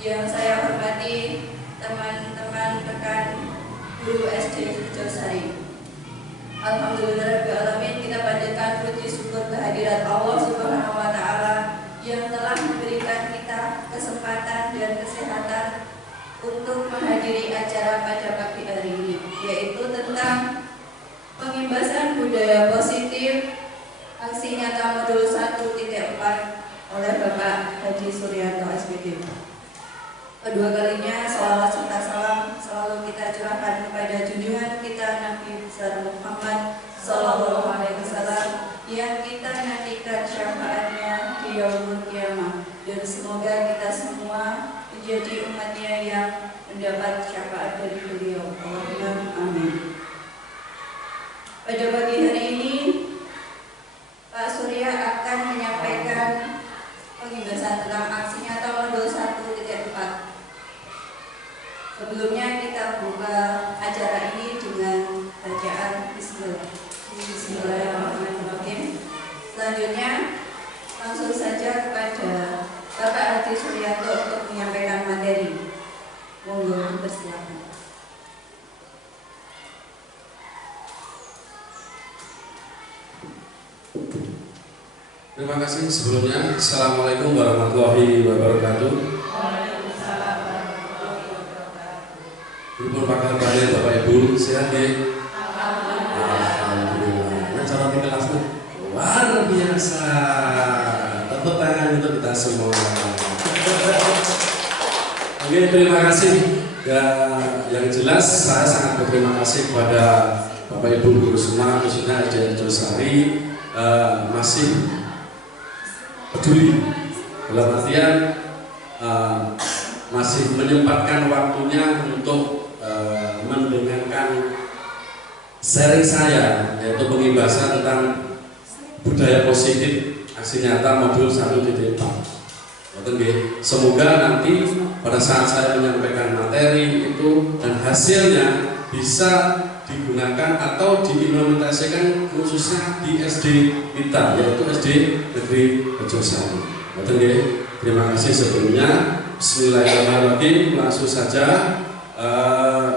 Yang saya hormati teman-teman rekan guru SD Sujosari. Alhamdulillahirrahmanirrahim, kita panjatkan puji syukur kehadirat Allah Subhanahu wa Ta'ala yang telah memberikan kita kesempatan dan kesehatan untuk menghadiri acara pada pagi hari ini, yaitu tentang pengimbasan budaya positif aksi nyata modul 1.4 oleh Bapak Haji Suryanto SPD. Kedua kalinya sholawat serta salam selalu kita curahkan kepada junjungan kita Nabi besar Muhammad Sallallahu Alaihi Wasallam yang kita nantikan syafaatnya di yaumul kiamah, dan semoga kita semua menjadi umatnya yang mendapat syafaat dari beliau. Allahumma amin. Pada pagi hari ini Pak Surya akan menyampaikan pengimbasan tentang aksi nyata modul 1.4. Sebelumnya kita buka acara ini dengan bacaan Bismillahirrahmanirrahim. Selanjutnya langsung saja kepada Bapak Haji Suryanto untuk menyampaikan materi. Monggo dipersilakan. Terima kasih sebelumnya. Assalamualaikum warahmatullahi wabarakatuh. Berhubung pakar banyak Bapak Ibu, sehat ya? Alhamdulillah. Nah, cara di kelasnya luar biasa. Tepuk tangan untuk kita semua. Oke, terima kasih. Dan yang jelas saya sangat berterima kasih kepada Bapak Ibu guru semua, khususnya SD Sujosari masih peduli dalam artian masih menyempatkan waktunya untuk mendengarkan sharing saya, yaitu pengimbasan tentang budaya positif aksi nyata modul 1.4. Semoga nanti pada saat saya menyampaikan materi itu dan hasilnya bisa digunakan atau diimplementasikan khususnya di SD kita, yaitu SD Negeri Sujosari. Terima kasih sebelumnya. Bismillahirrahmanirrahim. Langsung saja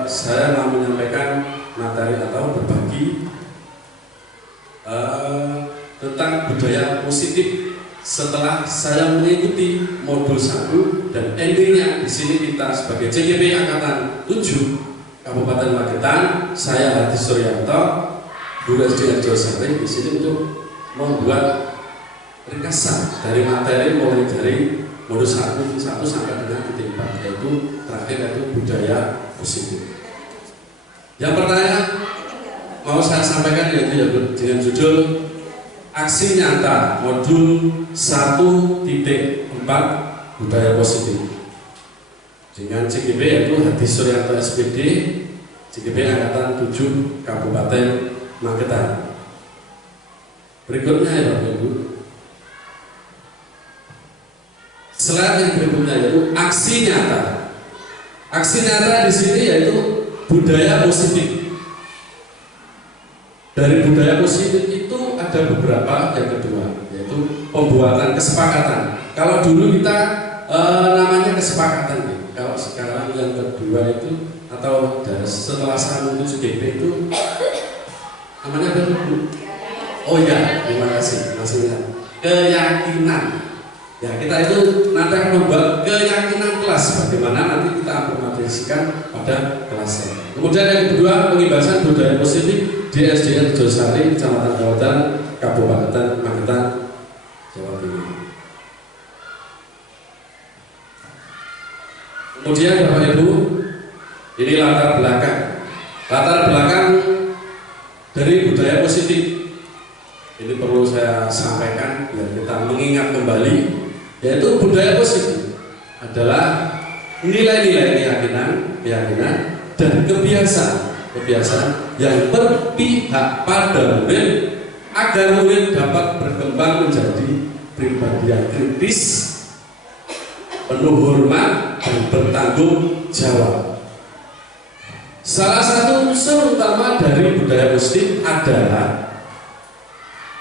saya mau menyampaikan materi atau berbagi tentang budaya positif setelah saya mengikuti modul 1 dan endingnya di sini kita sebagai CGP Angkatan 7 Kabupaten Magetan, saya Haji Suryanto, Guru SD Sujosari di sini untuk membuat ringkasan dari materi mulai dari modul 1 sampai dengan titik 4, yaitu terakhir yaitu budaya positif. Yang pertama mau saya sampaikan yaitu dengan judul aksi nyata modul 1.4 budaya positif dengan CGP yaitu Haji Suryanto SPD, CGP Angkatan 7 Kabupaten Magetan. Berikutnya ya Bapak Ibu. Slide yang berikutnya yaitu aksi nyata. Aksi nyata di sini yaitu budaya positif. Dari budaya positif itu ada beberapa. Yang kedua yaitu pembuatan kesepakatan. Kalau dulu kita namanya kesepakatan, kalau sekarang yang kedua itu atau setelah saya menuju CGP itu namanya apa Bu? Oh ya, terima kasih. Masih ingat. Keyakinan. Ya, kita itu nanti akan membuat keyakinan kelas, bagaimana nanti kita implementasikan pada kelasnya. Kemudian yang kedua, pengimbasan budaya positif di SD Sujosari, Kecamatan Kawasan, Kabupaten Magetan, Jawa Timur. Kemudian Bapak Ibu, ini latar belakang. Latar belakang dari budaya positif. Ini perlu saya sampaikan biar kita mengingat kembali. Yaitu budaya positif adalah nilai-nilai keyakinan dan kebiasaan yang berpihak pada murid agar murid dapat berkembang menjadi pribadi yang kritis, penuh hormat dan bertanggung jawab. Salah satu unsur utama dari budaya positif adalah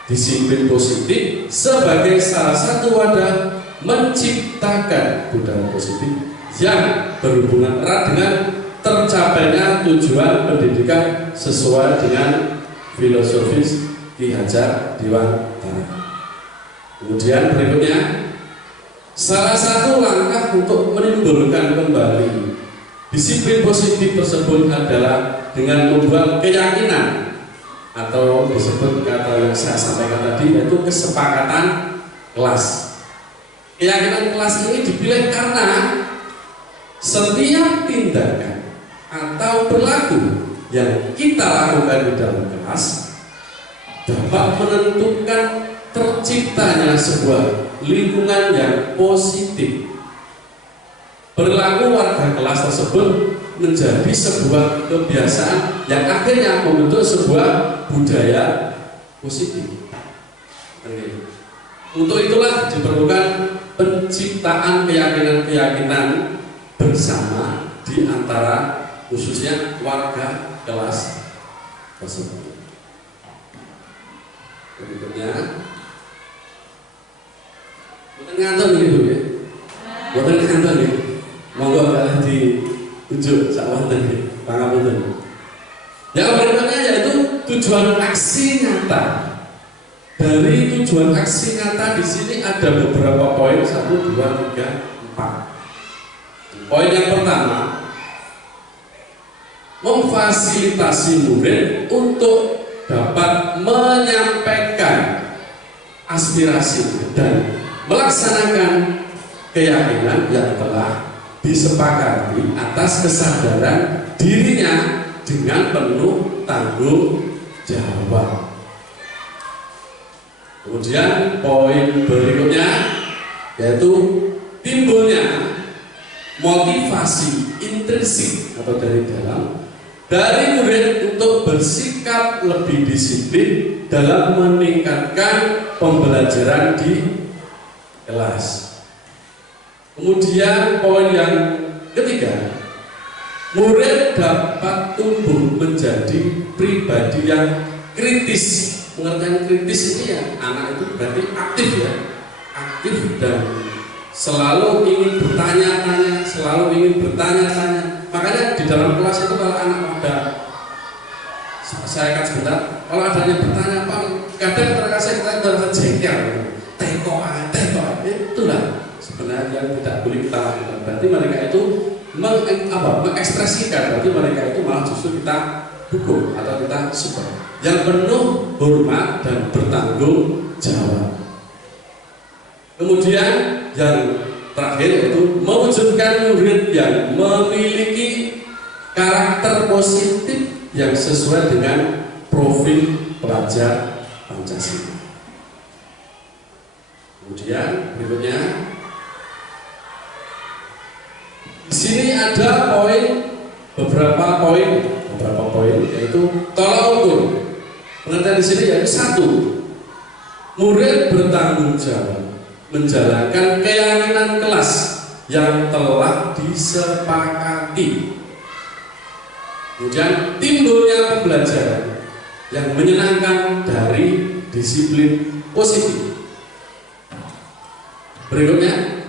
disiplin positif sebagai salah satu wadah menciptakan budaya positif yang berhubungan erat dengan tercapainya tujuan pendidikan sesuai dengan filosofis Ki Hajar Dewantara. Kemudian berikutnya, salah satu langkah untuk menimbulkan kembali disiplin positif tersebut adalah dengan membuat keyakinan atau disebut kata yang saya sampaikan tadi, yaitu kesepakatan kelas. Keyakinan kelas ini dipilih karena setiap tindakan atau perilaku yang kita lakukan di dalam kelas dapat menentukan terciptanya sebuah lingkungan yang positif. Perilaku warga kelas tersebut menjadi sebuah kebiasaan yang akhirnya membentuk sebuah budaya positif. Untuk itulah diperlukan penciptaan keyakinan-keyakinan bersama di antara khususnya warga kelas tersebut. Berikutnya, bukan ngantor gitu ya, bukan ngantor ya. Monggo kalian ditunjuk sawanten ya, pangapunten. Yang berikutnya yaitu tujuan aksi nyata. Dari tujuan aksi nyata di sini ada beberapa poin, 1, 2, 3, 4. Poin yang pertama, memfasilitasi murid untuk dapat menyampaikan aspirasi dan melaksanakan keyakinan yang telah disepakati atas kesadaran dirinya dengan penuh tanggung jawab. Kemudian poin berikutnya yaitu timbulnya motivasi intrinsik atau dari dalam dari murid untuk bersikap lebih disiplin dalam meningkatkan pembelajaran di kelas. Kemudian poin yang ketiga, murid dapat tumbuh menjadi pribadi yang kritis. Pengertian kritis ini ya, anak itu berarti aktif ya, aktif dan selalu ingin bertanya-tanya, Makanya di dalam kelas itu kalau anak ada, saya akan sebentar, kalau ada yang bertanya, Pak, kadang terkasih kita merasa jengkel, teko, itulah sebenarnya yang tidak boleh kita lakukan. Berarti mereka itu mengekspresikan, berarti mereka itu malah justru kita dukung atau kita support. Yang penuh hormat dan bertanggung jawab. Kemudian yang terakhir yaitu mewujudkan murid yang memiliki karakter positif yang sesuai dengan profil pelajar Pancasila. Kemudian berikutnya, di sini ada beberapa poin yaitu tolak ukur. Pengertian di sini yaitu 1, murid bertanggung jawab menjalankan keyakinan kelas yang telah disepakati. Kemudian timbulnya pembelajaran yang menyenangkan dari disiplin positif. Berikutnya,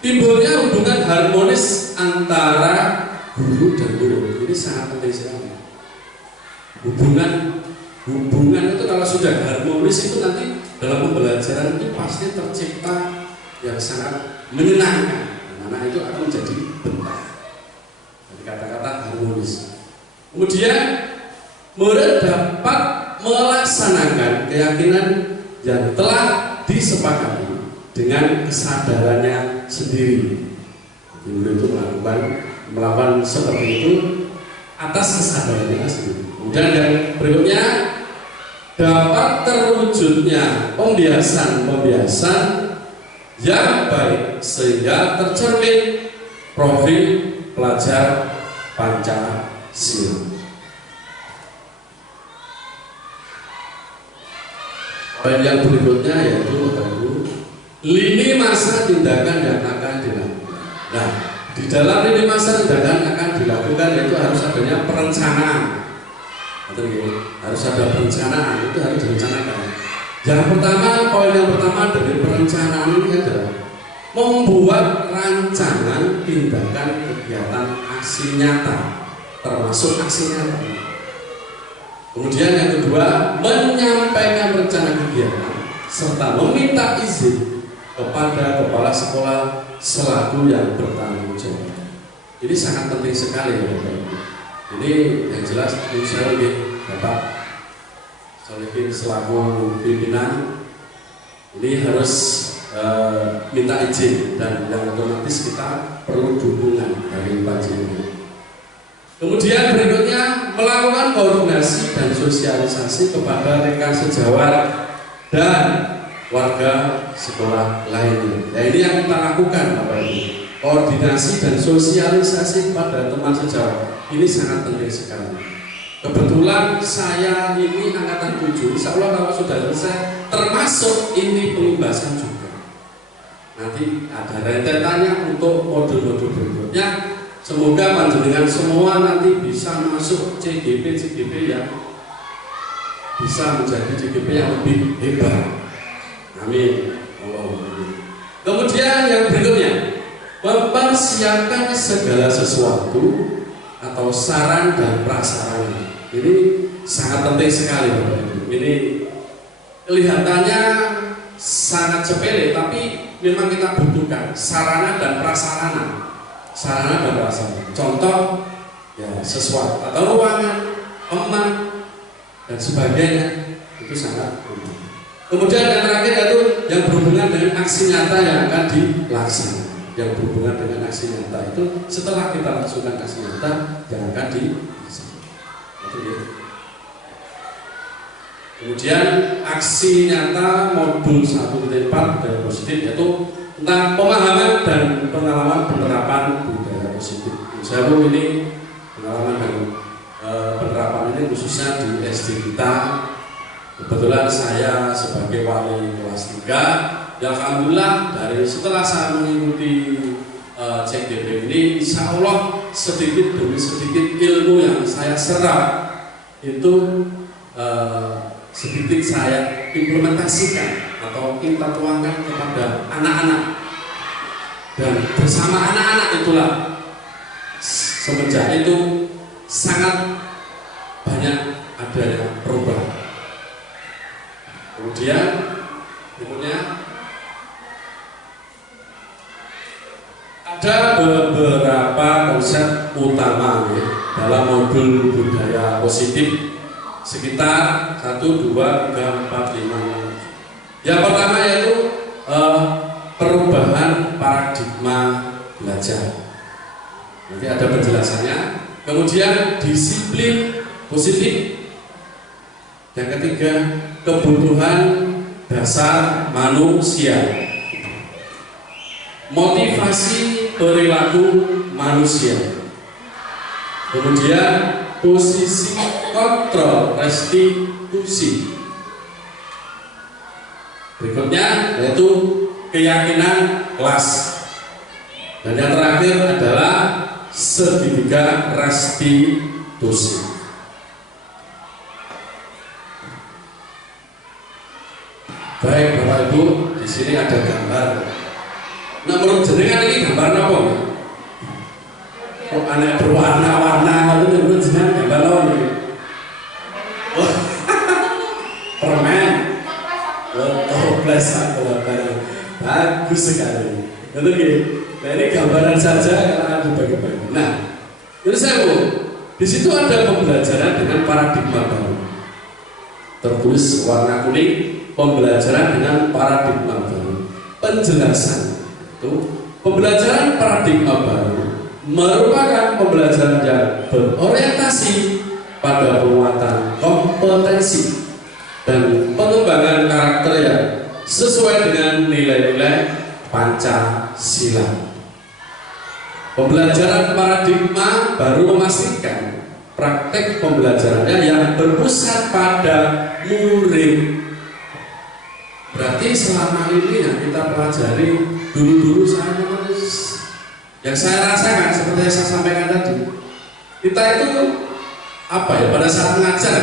timbulnya hubungan harmonis antara guru dan murid. Ini sangat penting sekali. Hubungan itu kalau sudah harmonis itu nanti dalam pembelajaran itu pasti tercipta yang sangat menyenangkan. Anak itu akan menjadi betah. Dari kata-kata harmonis. Kemudian murid dapat melaksanakan keyakinan yang telah disepakati dengan kesadarannya sendiri. Murid itu melakukan seperti itu atas kesadarannya sendiri. Kemudian yang berikutnya, dapat terwujudnya pembiasan yang baik sehingga tercermin profil pelajar Pancasila. Poin yang berikutnya yaitu lini masa tindakan yang akan dilakukan. Nah, di dalam lini masa tindakan akan dilakukan yaitu harus adanya perencanaan. Harus ada perencanaan, itu harus direncanakan. Poin yang pertama dari perencanaan ini adalah membuat rancangan tindakan kegiatan aksi nyata, termasuk aksi nyata. Kemudian yang kedua, menyampaikan rencana kegiatan serta meminta izin kepada kepala sekolah selaku yang bertanggung jawab. Ini sangat penting sekali ya Bapak Ibu. Ini yang jelas saya lebih Bapak Solihin selaku pimpinan ini harus minta izin, dan yang otomatis kita perlu dukungan dari panjenengan. Kemudian berikutnya melakukan koordinasi dan sosialisasi kepada rekan sejawat dan warga sekolah lainnya. Nah, ini yang kita lakukan Bapak Ibu. Koordinasi dan sosialisasi kepada teman sejawat ini sangat penting sekali. Kebetulan saya ini angkatan 7, insya Allah kalau sudah selesai termasuk ini pengibasan juga. Nanti ada rentetannya untuk modul-modul berikutnya. Semoga panjenengan semua nanti bisa masuk CGP yang bisa menjadi CGP yang lebih hebat. Amin. Kemudian yang berikutnya, mempersiapkan segala sesuatu atau saran dan prasarana. Ini sangat penting sekali Bapak Ibu. Ini kelihatannya sangat sepele, tapi memang kita butuhkan sarana dan prasarana. Sarana dan prasarana. Contoh ya sesuatu atau ruangan, teman dan sebagainya itu sangat penting. Kemudian yang terakhir yaitu yang berhubungan dengan aksi nyata yang akan dilaksanakan. Yang berhubungan dengan aksi nyata itu setelah kita langsungkan aksi nyata yang akan dilaksanakan. Kemudian aksi nyata modul 1.4 budaya positif yaitu tentang pemahaman dan pengalaman penerapan budaya positif. Saya ini pengalaman dan penerapan ini khususnya di SD kita. Kebetulan saya sebagai wali kelas 3, ya alhamdulillah dari setelah saya mengikuti CGP ini, insya Allah sedikit demi sedikit ilmu yang saya serap itu sedikit saya implementasikan atau kita tuangkan kepada anak-anak, dan bersama anak-anak itulah semenjak itu sangat banyak adanya perubahan. Kemudian berikutnya ada beberapa konsep utama ya, dalam modul budaya positif sekitar 1, 2, 3, 4, 5. Yang pertama yaitu perubahan paradigma belajar. Nanti ada penjelasannya. Kemudian disiplin positif. Yang ketiga, kebutuhan dasar manusia. Motivasi perilaku manusia. Kemudian posisi kontrol restitusi. Berikutnya yaitu keyakinan kelas. Dan yang terakhir adalah segitiga restitusi. Baik Bapak Ibu, di sini ada gambar. Nah, menurut jenengan ini gambar apa? Kok aneh berwarna-warna itu menurut jenengan gambar apa ini? Oh, permen. Toples aku bagus sekali. Betul ya? Nah ini gambaran saja karena ada bagi-bagi. Nah, terus saya di situ ada pembelajaran dengan paradigma baru. Tertulis warna kuning. Pembelajaran dengan paradigma baru. Penjelasan itu pembelajaran paradigma baru merupakan pembelajaran yang berorientasi pada penguatan kompetensi dan pengembangan karakter yang sesuai dengan nilai-nilai Pancasila. Pembelajaran paradigma baru memastikan praktek pembelajarannya yang berpusat pada murid. Berarti selama ini yang kita pelajari dulu-dulu saya menulis, yang saya rasakan seperti yang saya sampaikan tadi, kita itu apa ya, pada saat mengajar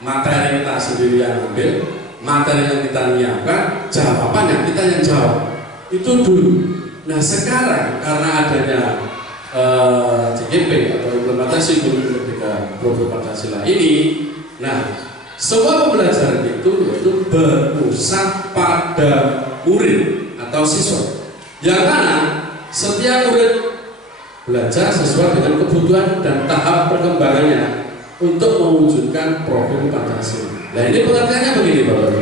materi kita sendiri yang ambil, materi yang kita nyiapkan, jawabannya kita yang jawab. Itu dulu. Nah sekarang karena adanya CGP atau implementasi kurikulum Merdeka Produk Pancasila ini, nah semua pembelajaran itu berpusat pada murid atau siswa, yang mana setiap murid belajar sesuai dengan kebutuhan dan tahap perkembangannya untuk mewujudkan profil Pancasila. Nah ini pengertiannya begini Bapak,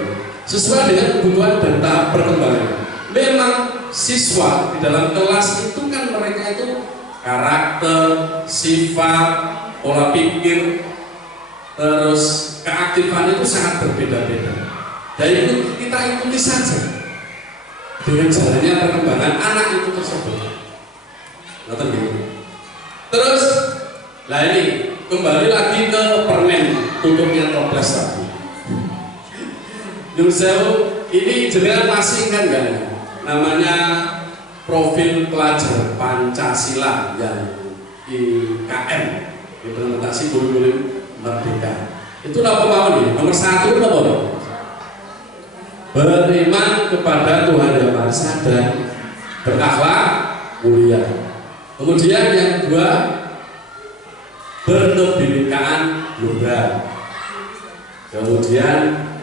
sesuai dengan kebutuhan dan tahap perkembangannya. Memang siswa di dalam kelas itu kan mereka itu karakter, sifat, pola pikir, terus keaktifan itu sangat berbeda-beda. Dan itu kita ikuti saja dengan jalannya perkembangan anak itu tersebut. Terus, nah ini kembali lagi ke permen tutupnya toples tadi. Yusel ini jenengan masih ingat nggak? Namanya profil pelajar Pancasila yang IKM, implementasi kurikulum Merdeka. Itu apa mau nih? Nomor 1 apa? Beriman kepada Tuhan Yang Maha Esa dan berakhlak mulia. Kemudian yang kedua, berkebinekaan global. Kemudian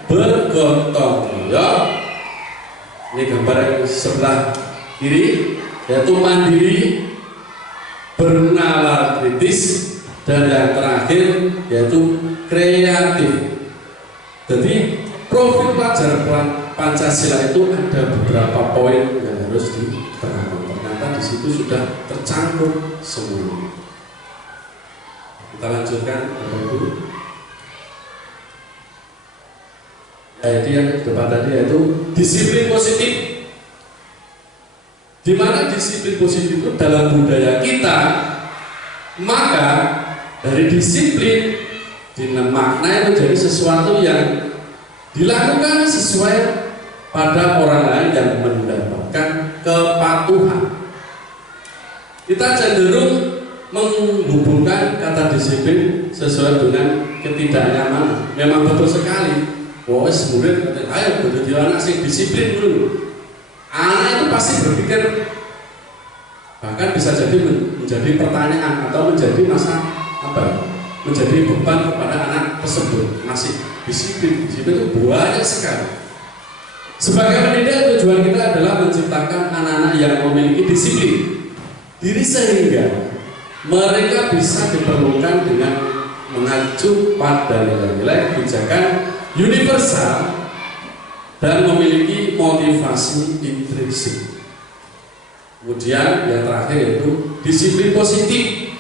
bergotong royong. Ini gambar yang sebelah kiri, yaitu mandiri, bernalar kritis, dan yang terakhir yaitu kreatif. Jadi profil pelajar Pancasila itu ada beberapa poin yang harus diterangkan. Ternyata di situ sudah tercampur semua. Kita lanjutkan, Bapak Ibu. Yaitu yang depan tadi yaitu disiplin positif. Di mana disiplin positif itu dalam budaya kita, maka dari disiplin maknanya menjadi sesuatu yang dilakukan sesuai pada orang lain yang mendapatkan kepatuhan. Kita cenderung menghubungkan kata disiplin sesuai dengan ketidaknyamanan. Memang betul sekali. Wes murid, ayo jadi anak sing disiplin dulu. Anak itu pasti berpikir, bahkan bisa jadi menjadi pertanyaan atau menjadi menjadi beban kepada anak tersebut. Masih disiplin itu banyak sekali. Sebagai pendidik, tujuan kita adalah menciptakan anak-anak yang memiliki disiplin diri sehingga mereka bisa diperlukan dengan mengacu pada nilai-nilai kebijakan universal dan memiliki motivasi intrinsik. Kemudian yang terakhir yaitu disiplin positif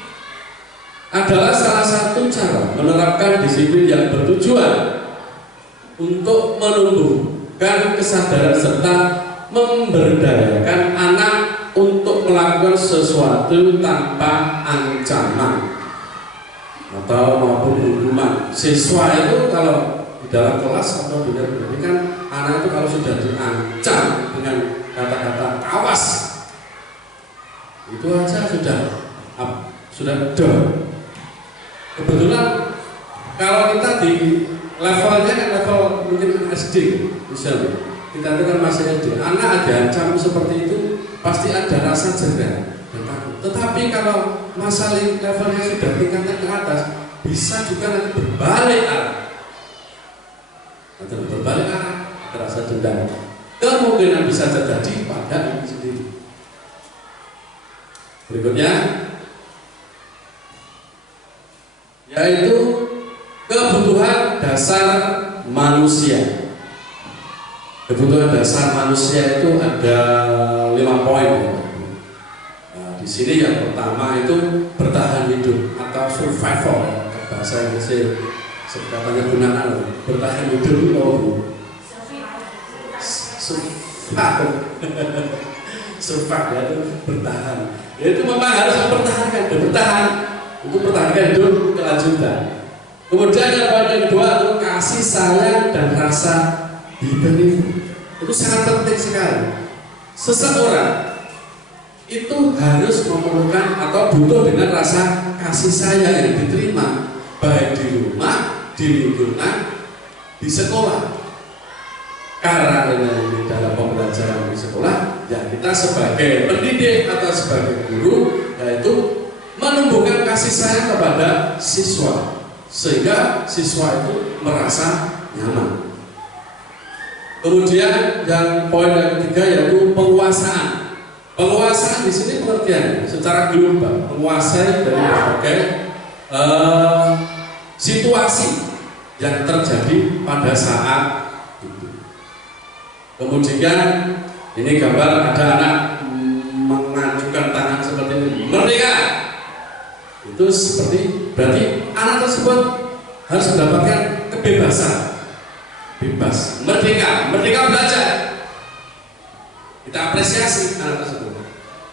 adalah salah satu cara menerapkan disiplin yang bertujuan untuk menumbuhkan kesadaran serta memberdayakan anak untuk melakukan sesuatu tanpa ancaman atau maupun hukuman. Siswa itu kalau dalam kelas atau di dalam pendidikan, anak itu kalau sudah diancam dengan kata-kata awas, itu aja sudah down. Kebetulan kalau kita di levelnya kan level mungkin SD misalnya, kita itu kan masih SD, anak diancam seperti itu pasti ada rasa jerah dan takut. Tetapi kalau masalah levelnya sudah tingkatnya ke atas, bisa juga nanti berbalik arah. Atau berbalik arah, terasa dendam. Kemungkinan bisa terjadi pada diri sendiri. Berikutnya, yaitu kebutuhan dasar manusia. Kebutuhan dasar manusia itu ada 5 poin. Nah, di sini yang pertama itu bertahan hidup atau survival, bahasa Inggris. Katanya gunakan bertahan hidup itu survive ya, itu bertahan. Ya, itu memang harus mempertahankan dan bertahan untuk mempertahankan hidup kelanjutan. Kemudian yang kedua itu kasih sayang dan rasa diberi. Itu sangat penting sekali. Seseorang itu harus memerlukan atau butuh dengan rasa kasih sayang yang diterima baik di rumah, di lingkungan, di sekolah. karena ini dalam pembelajaran di sekolah, ya kita sebagai pendidik atau sebagai guru, yaitu menumbuhkan kasih sayang kepada siswa, sehingga siswa itu merasa nyaman. Kemudian yang poin yang ketiga yaitu penguasaan. Penguasaan di sini pengertian secara global, menguasai dari berbagai situasi yang terjadi pada saat itu. Kemudian ini gambar ada anak mengajukan tangan seperti ini, merdeka. Itu seperti berarti anak tersebut harus mendapatkan kebebasan. Bebas, merdeka belajar. Kita apresiasi anak tersebut.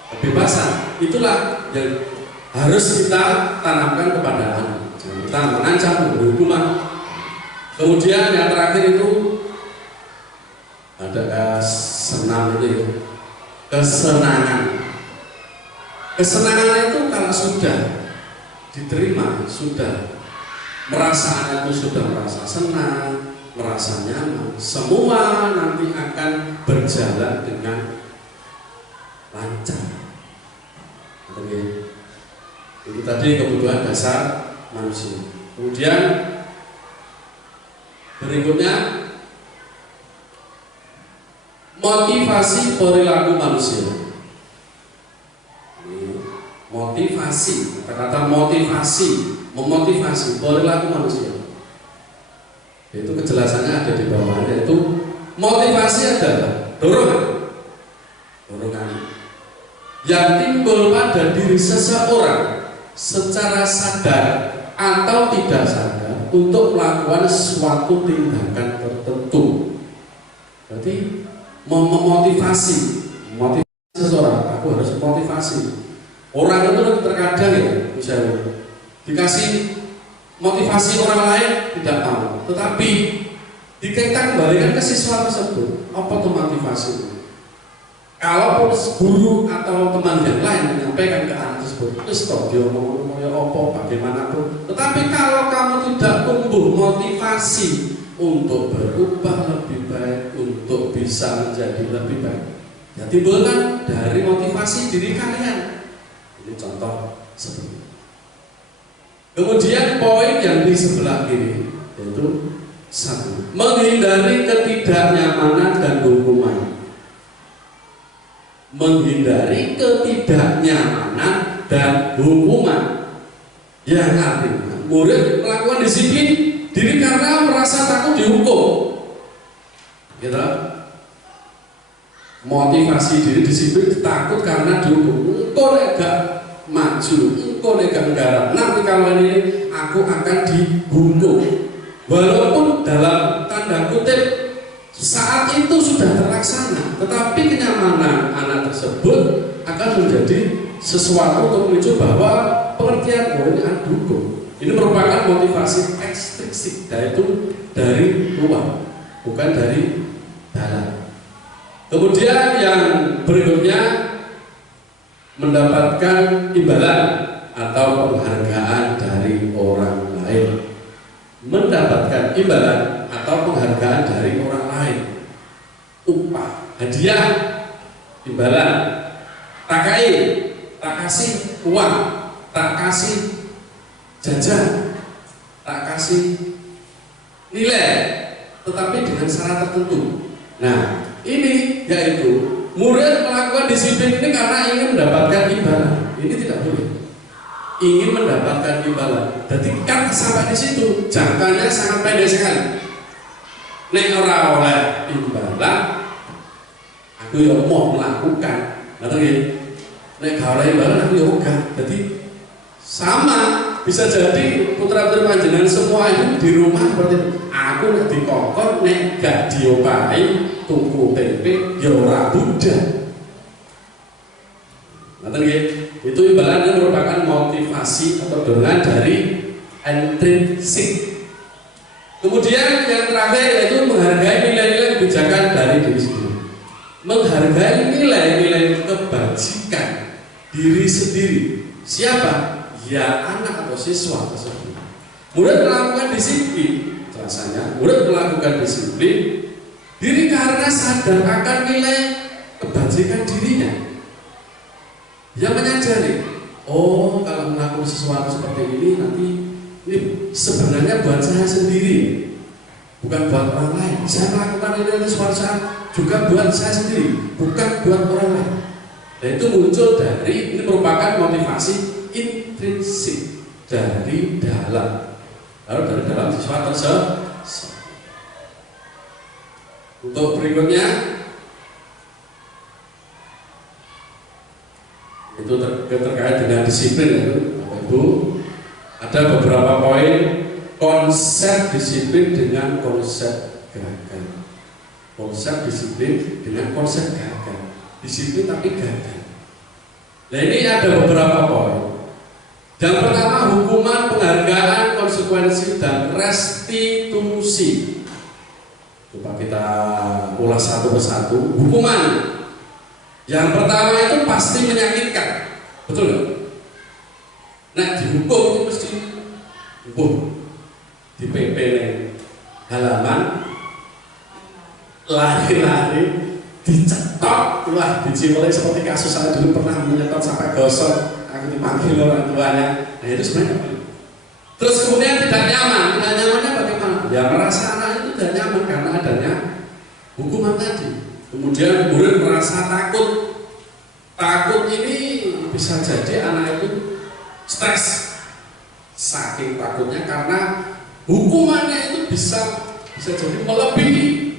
Kebebasan itulah yang harus kita tanamkan kepada anak. Jangan kita mengancam, memberi hukuman. Kemudian yang terakhir itu ada senam itu, kesenangan. Kesenangan itu kalau sudah diterima, sudah merasa anak itu sudah merasa senang, merasa nyaman, semua nanti akan berjalan dengan lancar. Itu tadi kebutuhan dasar manusia. Kemudian berikutnya motivasi perilaku manusia. Motivasi, kata-kata motivasi, memotivasi perilaku manusia. Itu kejelasannya ada di bawah, yaitu motivasi adalah dorongan yang timbul pada diri seseorang secara sadar atau tidak sadar untuk melakukan suatu tindakan tertentu. Berarti memotivasi seseorang, aku harus motivasi. Orang itu terkadang ya, misalnya dikasih motivasi orang lain tidak mau, tetapi kita kembalikan ke siswa tersebut. Apa tuh motivasi? Kalau guru atau teman yang lain menyampaikan ke anak tersebut, stop dia ngomong ya apa bagaimanapun. Tetapi kalau kamu tidak tumbuh motivasi untuk berubah lebih baik, untuk bisa menjadi lebih baik, ya timbulkan dari motivasi diri kalian. Ini contoh seperti itu. Kemudian poin yang di sebelah kiri yaitu 1. Menghindari ketidaknyamanan dan hukuman. Menghindari ketidaknyamanan dan hukuman. Yang artinya murid melakukan disiplin diri karena merasa takut dihukum. Gitu? Motivasi diri disiplin takut karena dihukum. Engkau enggak maju, engkau negara. Nanti kalau ini aku akan dibunuh. Walaupun dalam tanda kutip saat itu sudah terlaksana, tetapi kenyamanan anak tersebut akan menjadi sesuatu untuk memicu bahwa pengertian bahwa ini dukung. Ini merupakan motivasi ekstrinsik, yaitu dari luar, bukan dari dalam. Kemudian yang berikutnya mendapatkan imbalan atau penghargaan dari orang lain. Mendapatkan imbalan atau penghargaan dari orang lain. Upah, hadiah, imbalan. Tak kasih uang, tak kasih jajan, tak kasih nilai, tetapi dengan syarat tertentu. Nah, ini yaitu murid melakukan disiplin ini karena ingin mendapatkan imbalan. Ini tidak boleh. Ingin mendapatkan imbalan. Jadi kan sampai di situ jangkanya sangat pendek sekali. Nek ora oleh imbalan, aku ya mau melakukan. Ngerti? Nek gak oleh imbalan aku ya enggak. Jadi sama bisa jadi putra-putri panjenengan semua itu di rumah seperti itu. Aku nek dikongkon nek gak diopahi tuku tempe ya ora budak. Itu imbalan merupakan motivasi atau dorongan dari intrinsik. Kemudian yang terakhir yaitu menghargai nilai-nilai kebijakan dari diri sendiri. Menghargai nilai-nilai kebajikan diri sendiri. Siapa? Ya anak atau siswa tersebut. Murid melakukan disiplin, rasanya murid melakukan disiplin Diri karena sadar akan nilai kebajikan dirinya. Dia menyadari, oh kalau melakukan sesuatu seperti ini nanti ini sebenarnya buat saya sendiri, bukan buat orang lain. Saya melakukan ini suatu saat juga buat saya sendiri, bukan buat orang lain. Dan itu muncul dari, ini merupakan motivasi intrinsik dari dalam. Lalu dari dalam siswa tersebut. Untuk berikutnya itu terkait dengan disiplin ya, Bapak Ibu. Ada beberapa poin konsep disiplin dengan konsep gagal. Konsep disiplin dengan konsep gagal. Disiplin tapi gagal. Nah ini ada beberapa poin. Yang pertama, hukuman, penghargaan, konsekuensi, dan restitusi. Coba kita ulas satu persatu. Hukuman yang pertama itu pasti menyakitkan, betul nggak? Nah dihukum itu mesti di PP halaman, lari-lari, dicetok, wah dicimolek seperti kasus saya dulu pernah menyetot sampai gosok, aku dipanggil orang tuanya. Nah itu sebenarnya. Terus kemudian tidak nyamannya bagaimana? Ya merasa anak itu tidak nyaman karena adanya hukuman tadi. Kemudian murid merasa takut. Takut ini bisa jadi anak itu stres. Saking takutnya karena hukumannya itu bisa jadi melebihi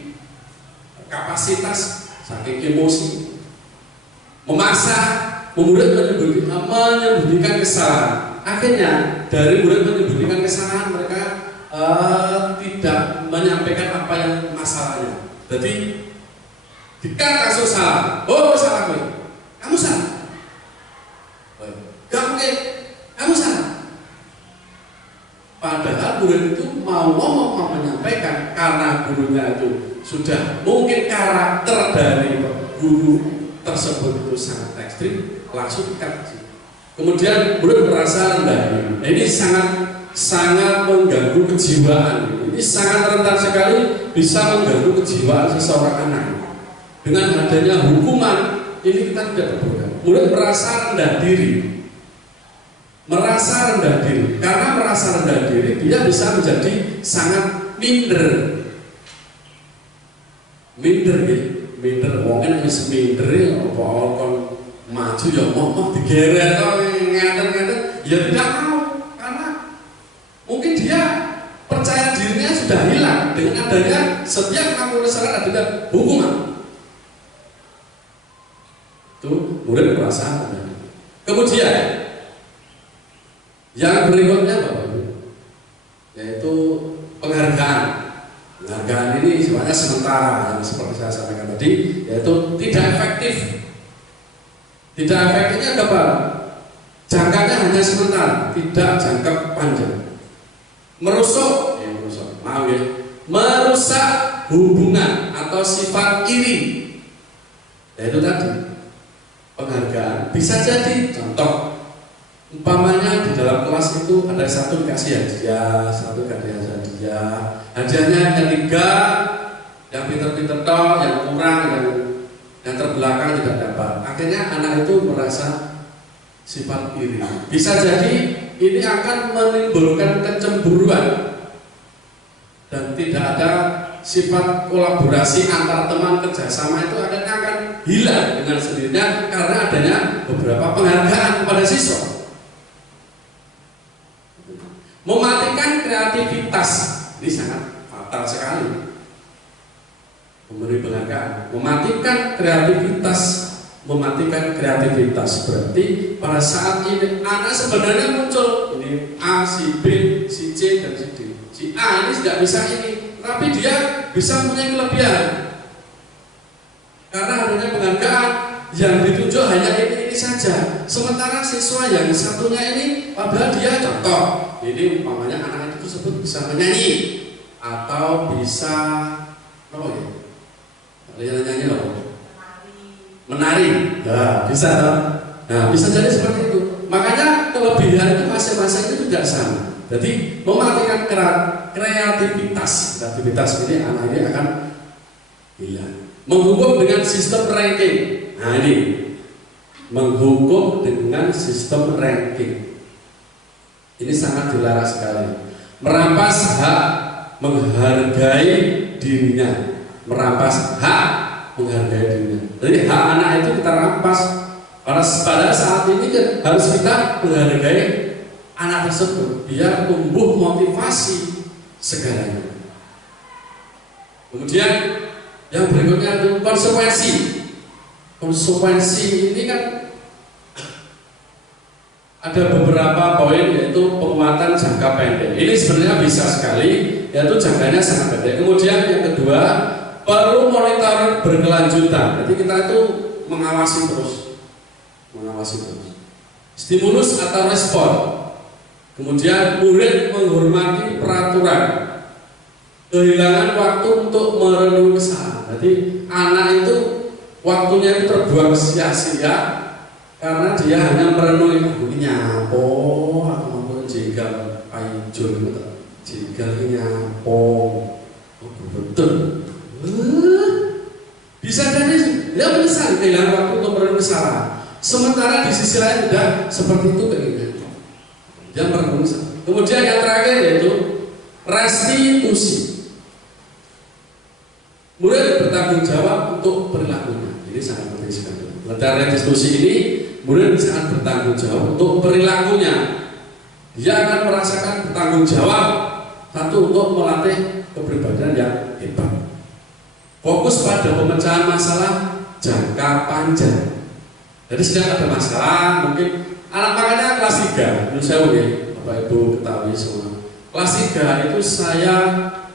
kapasitas, saking emosi, memaksa murid menyembunyikan kesalahan. Akhirnya dari murid menyembunyikan kesalahan, mereka tidak menyampaikan apa yang masalahnya. Jadi jika kasus salah, oh salah gue, kamu salah, gak mungkin, kamu salah. Padahal murid itu mau ngomong, mau menyampaikan, karena gurunya itu sudah mungkin karakter dari guru tersebut itu sangat ekstrim, langsung dikasih. Kemudian murid merasa rendah. Ini sangat mengganggu kejiwaan. Ini sangat rentan sekali bisa mengganggu kejiwaan seseorang anak. Dengan adanya hukuman ini kita tidak terbuka. Murid merasa rendah diri. Karena merasa rendah diri, dia bisa menjadi sangat minder. Minder. Wong kan wis minder apa kon maju ya mau digeret atau ngeten ya tidak mau, karena mungkin dia percaya dirinya sudah hilang dengan adanya setiap melakukan kesalahan ada hukuman. Itu murid merasa. Kemudian yang berikutnya Bapak Ibu, yaitu penghargaan. Penghargaan ini sebenarnya sementara, yang seperti saya sampaikan tadi, yaitu tidak efektif. Tidak efektifnya apa? Jangkanya hanya sementara, tidak jangka panjang. Merusak hubungan atau sifat iri. Yaitu tadi penghargaan. Bisa jadi contoh, umpamanya di dalam kelas itu ada satu dikasih hadiah, satu dikasih hadiah. Hadiahnya yang 3, yang pinter-pinter toh, yang kurang, yang terbelakang tidak dapat. Akhirnya anak itu merasa sifat iri. Bisa jadi ini akan menimbulkan kecemburuan dan tidak ada sifat kolaborasi antar teman kerjasama, itu akan hilang dengan sendirinya karena adanya beberapa penghargaan kepada siswa. Mematikan kreativitas ini sangat fatal sekali. Memberi penghargaan mematikan kreativitas berarti pada saat ini anak sebenarnya muncul ini A, si B, si C dan si D. Si A ini tidak bisa ini, tapi dia bisa punya kelebihan karena adanya penghargaan. Yang ditunjuk hanya ini saja. Sementara siswa yang satunya ini padahal dia contoh, ini umpamanya anak itu tersebut bisa menyanyi atau bisa nyanyi menari, nah, bisa toh? Nah, bisa jadi seperti itu. Makanya kelebihan itu masing-masing itu tidak sama. Jadi mematikan kreativitas ini anak ini akan hilang. Menghukum dengan sistem ranking. Nah ini, menghukum dengan sistem ranking. Ini sangat dilarang sekali. Merampas hak menghargai dirinya, merampas hak menghargai dirinya. Jadi hak anak itu kita rampas. Karena pada saat ini kan harus kita menghargai anak tersebut biar tumbuh motivasi segalanya. Kemudian yang berikutnya itu konsekuensi. Konsekuensi ini kan ada beberapa poin, yaitu penguatan jangka pendek. Ini sebenarnya bisa sekali, yaitu jangkanya sangat pendek. Kemudian yang kedua, perlu monitor berkelanjutan. Jadi kita itu mengawasi terus. Stimulus atau respon. Kemudian murid menghormati peraturan. Kehilangan waktu untuk merenungi kesalahan. Jadi anak itu waktunya itu terbuang sia-sia karena dia hanya merenungi, aku nyapo, aku mau jegal payujul, jegal nyapo, betul. Bisa jadi dia menyesal kehilangan waktu untuk merenungi kesalahan. Sementara di sisi lain sudah seperti itu keinginan dia merenungi kesalahan. Kemudian yang terakhir yaitu restitusi. Murid bertanggung jawab untuk perilakunya. Ini sangat penting sekali. Pada restitusi ini, murid sangat bertanggung jawab untuk perilakunya. Dia akan merasakan bertanggung jawab satu untuk melatih kepribadian yang hebat. Fokus pada pemecahan masalah jangka panjang. Jadi sedang ada masalah, mungkin anak makanya kelas 3, menurut saya Bapak Ibu ketahui semua. Kelas 3 itu saya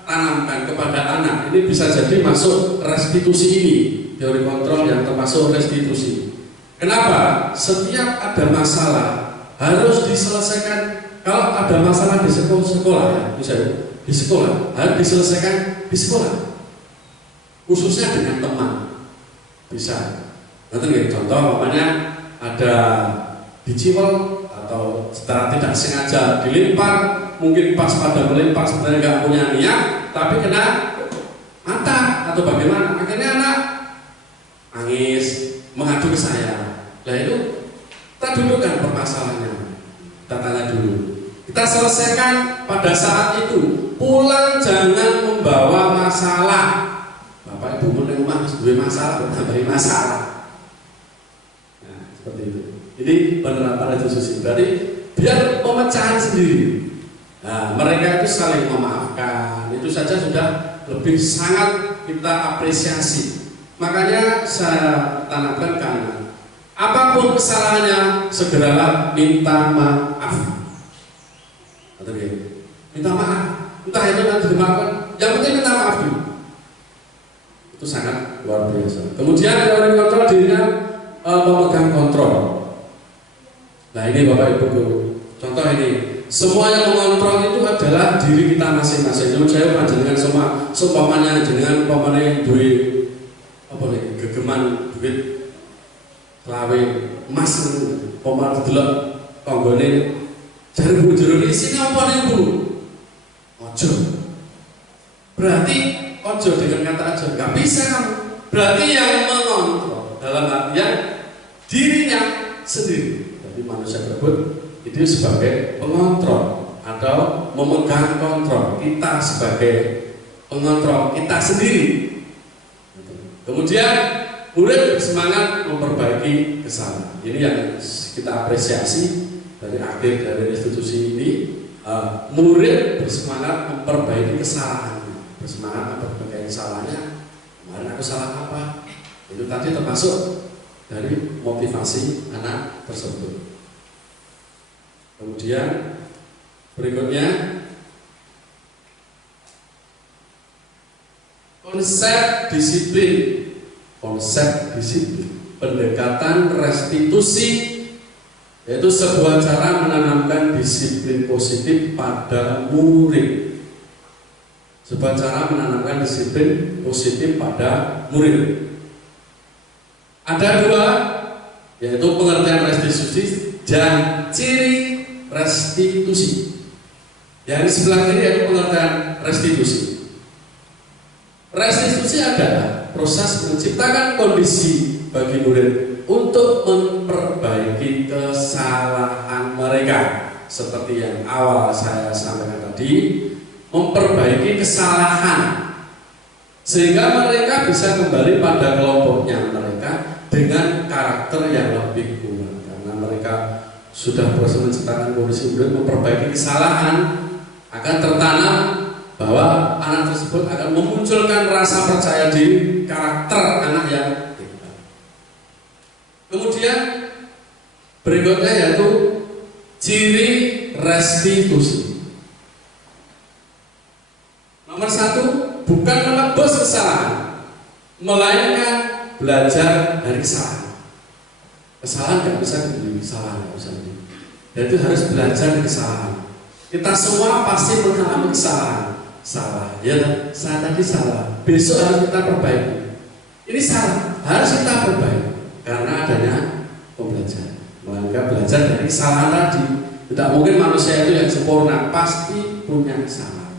tanamkan kepada anak. Ini bisa jadi masuk restitusi ini, teori kontrol yang termasuk restitusi. Kenapa? Setiap ada masalah harus diselesaikan. Kalau ada masalah di sekolah, misalnya di sekolah harus diselesaikan di sekolah, khususnya dengan teman. Bisa. Nanti contoh, namanya ada diciwel atau secara tidak sengaja dilempar, mungkin pas pada melempar sebenarnya nggak punya niat, tapi kena mata atau bagaimana, akhirnya anak nangis mengadu ke saya. Nah itu kita dudukkan permasalahannya, kita tanya dulu, kita selesaikan pada saat itu. Pulang jangan membawa masalah. Bapak Ibu meneng rumah dua masalah, bertambahi masalah. Nah seperti itu. Ini penerapan restitusi. Berarti biar pemecahan sendiri. Nah, mereka itu saling memaafkan. Itu saja sudah lebih sangat kita apresiasi. Makanya saya tanamkan ke anak, apapun kesalahannya segeralah minta maaf. Atau minta maaf. Entah itu nanti dimaafkan. Yang penting minta maaf dulu. Itu sangat luar biasa. Kemudian teori kontrol dirinya memegang kontrol. Nah ini Bapak Ibu, contoh ini, semua yang mengontrol itu adalah diri kita masing-masing. Jadi saya panjenengan semua, seumpamanya jenengan umpamanya duit apa nih, gegeman duit lawe emas, umpama delok tanggane jare bujur isine apa nih Bu? Ojo. Berarti ojo dengan kata ojo, nggak bisa kamu. Berarti yang mengontrol dalam artian dirinya sendiri. Jadi manusia tersebut itu sebagai pengontrol atau memegang kontrol. Kita sebagai pengontrol kita sendiri. Kemudian murid bersemangat memperbaiki kesalahan. Ini yang kita apresiasi dari akhir dari restitusi ini. Murid bersemangat memperbaiki kesalahannya, bersemangat memperbaiki kesalahannya. Kemarin aku salah apa? Itu tadi termasuk dari motivasi anak tersebut. Kemudian berikutnya konsep disiplin. Konsep disiplin, pendekatan restitusi, yaitu sebuah cara menanamkan disiplin positif pada murid. Sebuah cara menanamkan disiplin positif pada murid. Ada dua, yaitu pengertian restitusi dan ciri restitusi. Yang di sebelah kiri yaitu pengertian restitusi. Restitusi adalah proses menciptakan kondisi bagi murid untuk memperbaiki kesalahan mereka. Seperti yang awal saya sampaikan tadi, memperbaiki kesalahan sehingga mereka bisa kembali pada kelompoknya mereka dengan karakter yang lebih kuat, karena mereka sudah berusaha menciptakan kondisi murid memperbaiki kesalahan, akan tertanam bahwa anak tersebut akan memunculkan rasa percaya diri, karakter anak yang hebat. Kemudian berikutnya yaitu ciri restitusi. Nomor 1, bukan menebus kesalahan, melainkan belajar dari kesalahan. Kesalahan nggak bisa dibeli, kesalahan nggak bisa dibeli. Dan itu harus belajar dari kesalahan. Kita semua pasti mengalami kesalahan. Salah, ya, saya tadi salah. Besok harus kita perbaiki. Ini salah, harus kita perbaiki karena adanya pembelajaran. Melainkan belajar dari kesalahan tadi. Tidak mungkin manusia itu yang sempurna, pasti punya kesalahan.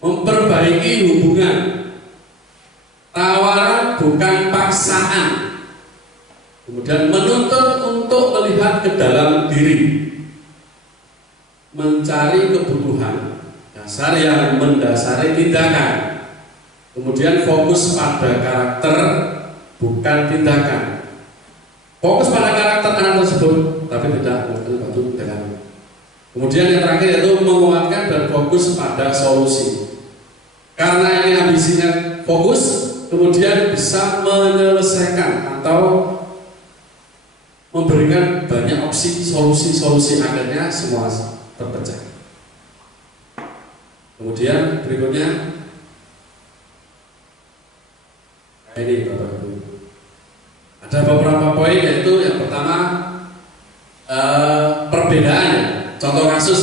Memperbaiki hubungan, tawaran bukan paksaan. Kemudian menuntut untuk melihat ke dalam diri, mencari kebutuhan dasar yang mendasari tindakan. Kemudian fokus pada karakter bukan tindakan. Fokus pada karakter anak tersebut, tapi tidak membantu tindakan. Kemudian yang terakhir yaitu menguatkan dan fokus pada solusi. Karena ini ambisinya fokus, kemudian bisa menyelesaikan atau memberikan banyak opsi solusi akhirnya semua terpecah. Kemudian berikutnya ini Bapak Ibu, ada beberapa poin, yaitu yang pertama perbedaannya. Contoh kasus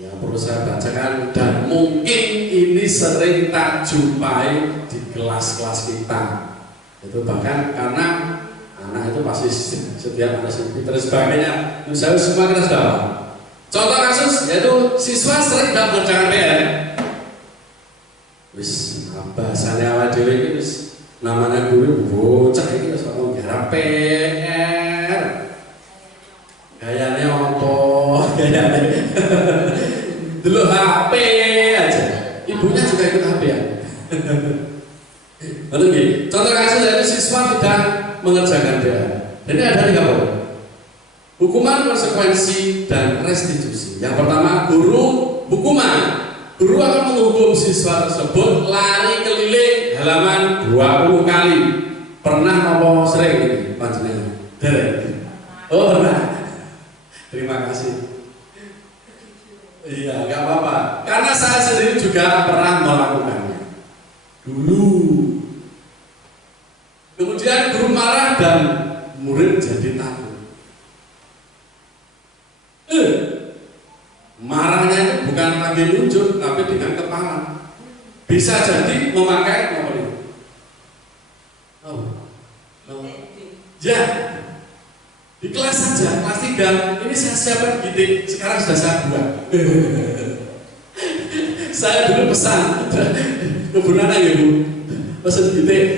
yang perlu saya bacakan dan mungkin ini sering tak jumpai di kelas-kelas kita. Itu bahkan karena anak itu pasti setiap ada sempit dan sebagainya. Saya semua kita sudah paham. Contoh kasus yaitu siswa sering tidak mengerjakan PR. Wis bahasanya awal dewe iki wis namanya guru bocah iki wis ngomong garap PR. Gayane opo? Gayane dulu HP aja. Ibunya juga ikut HP ya. Lalu gini, contoh kasus yaitu siswa tidak mengerjakan PR. Ini ada 3 poin. Hukuman, konsekuensi, dan restitusi. Yang pertama, hukuman. Guru akan menghukum siswa tersebut lari keliling halaman 20 kali. Pernah apa sering ini panjenengan? Oh pernah. Terima kasih. Iya, nggak apa-apa. Karena saya sendiri juga pernah melakukannya dulu. Kemudian guru marah dan murid jadi takut. Marahnya itu bukan lagi nunjuk, tapi dengan kepala. Bisa jadi memakai apa ini? Ya, di kelas saja, kelas 3. Ini saya siapkan gitik, sekarang sudah saya buat. Saya dulu pesan, kebenaran ya Bu, pesan gitik.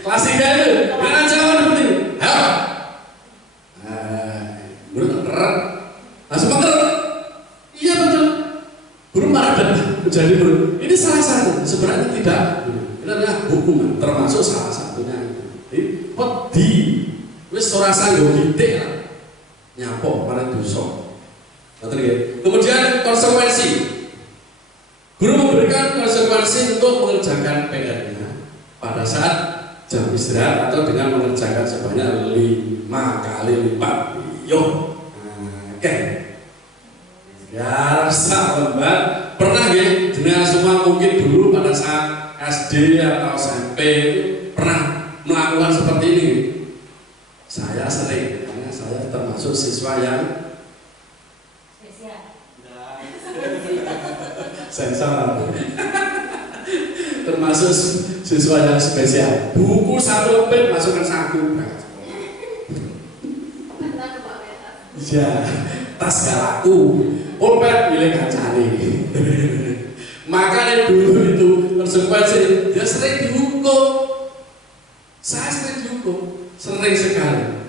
Kelas 3 itu, jangan jawab seperti ini. Ayo. Menurut langsung betul. Iya betul. Guru marah dan menjadi murid. Ini salah satu. Sebenarnya tidak. Ini adalah hukuman. Termasuk salah satunya. Ini pedi. Wis ora sanggo gitik lah. Nyapo pada dosa. Kemudian konsekuensi. Guru memberikan konsekuensi untuk mengerjakan PR-nya pada saat jam istirahat atau dengan mengerjakan sebanyak 5 kali lipat. Yo. Oke. Ya, sahabat, pernah ya jenengan semua mungkin dulu pada saat SD atau SMP pernah melakukan seperti ini. Saya sering, karena saya termasuk siswa yang spesial. Sensor. Termasuk siswa yang spesial. Buku 1 lembar masukkan 1. Ya, tas gak laku, pulpen milih kancane. Makanya dulu itu konsekuensi dia sering dihukum. Saya sering dihukum, sering sekali.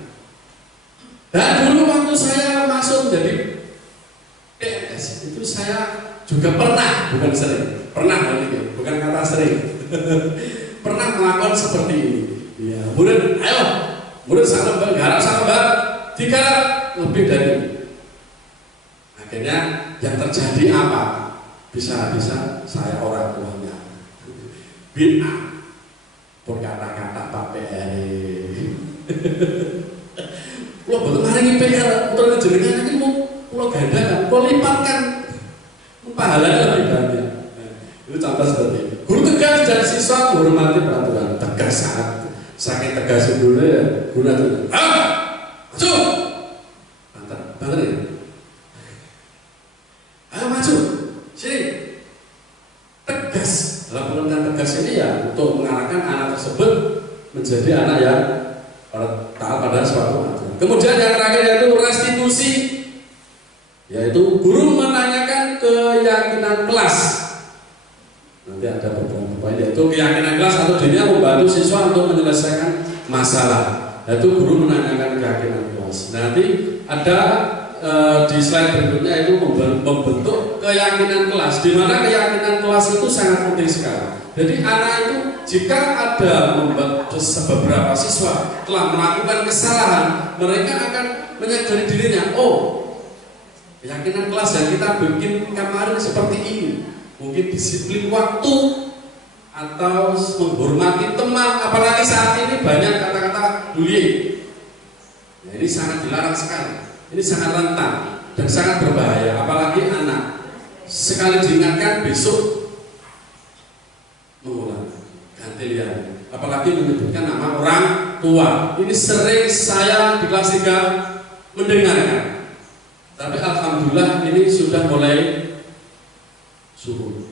Dan dulu waktu saya masuk menjadi PNS itu saya juga pernah, bukan sering, pernah ini, bukan kata sering, pernah melakukan seperti ini. Ya, murid, ayo, murid saya garap sabar, tiga lebih dari ini. Akhirnya yang terjadi apa? Bisa-bisa saya orang tuanya bina berkata-kata Pak PR. Lo betul hari PR untuk jenengan ini mau lo gandakan, lo lipatkan pahalanya lebih banyak. Itu contoh seperti ini. Guru tegas dan siswa menghormati peraturan. Tegas sangat, saking tegas dulu ya. Guru itu, maju, banter ya. Ayo maju, sini. Tegas. Dalam pengertian tegas ini ya untuk mengarahkan anak tersebut menjadi anak yang taat pada suatu aturan. Kemudian yang terakhir yaitu restitusi, yaitu guru menanyakan keyakinan kelas. Nanti ada beberapa poin yaitu keyakinan kelas atau dirinya membantu siswa untuk menyelesaikan masalah. Yaitu guru menanyakan keyakinan kelas. Nanti ada di slide berikutnya itu membentuk keyakinan kelas, di mana keyakinan kelas itu sangat penting sekali. Jadi anak itu jika ada beberapa siswa telah melakukan kesalahan, mereka akan menyadari dirinya, oh keyakinan kelas yang kita bikin kemarin seperti ini, mungkin disiplin waktu atau menghormati teman, apalagi saat ini banyak kata-kata bullying. Nah, ini sangat dilarang sekali. Ini sangat rentan dan sangat berbahaya, apalagi anak. Sekali diingatkan besok mengulang, ganti lihat. Apalagi menyebutkan nama orang tua. Ini sering saya di kelas 3 mendengarkan. Tapi alhamdulillah ini sudah mulai surut.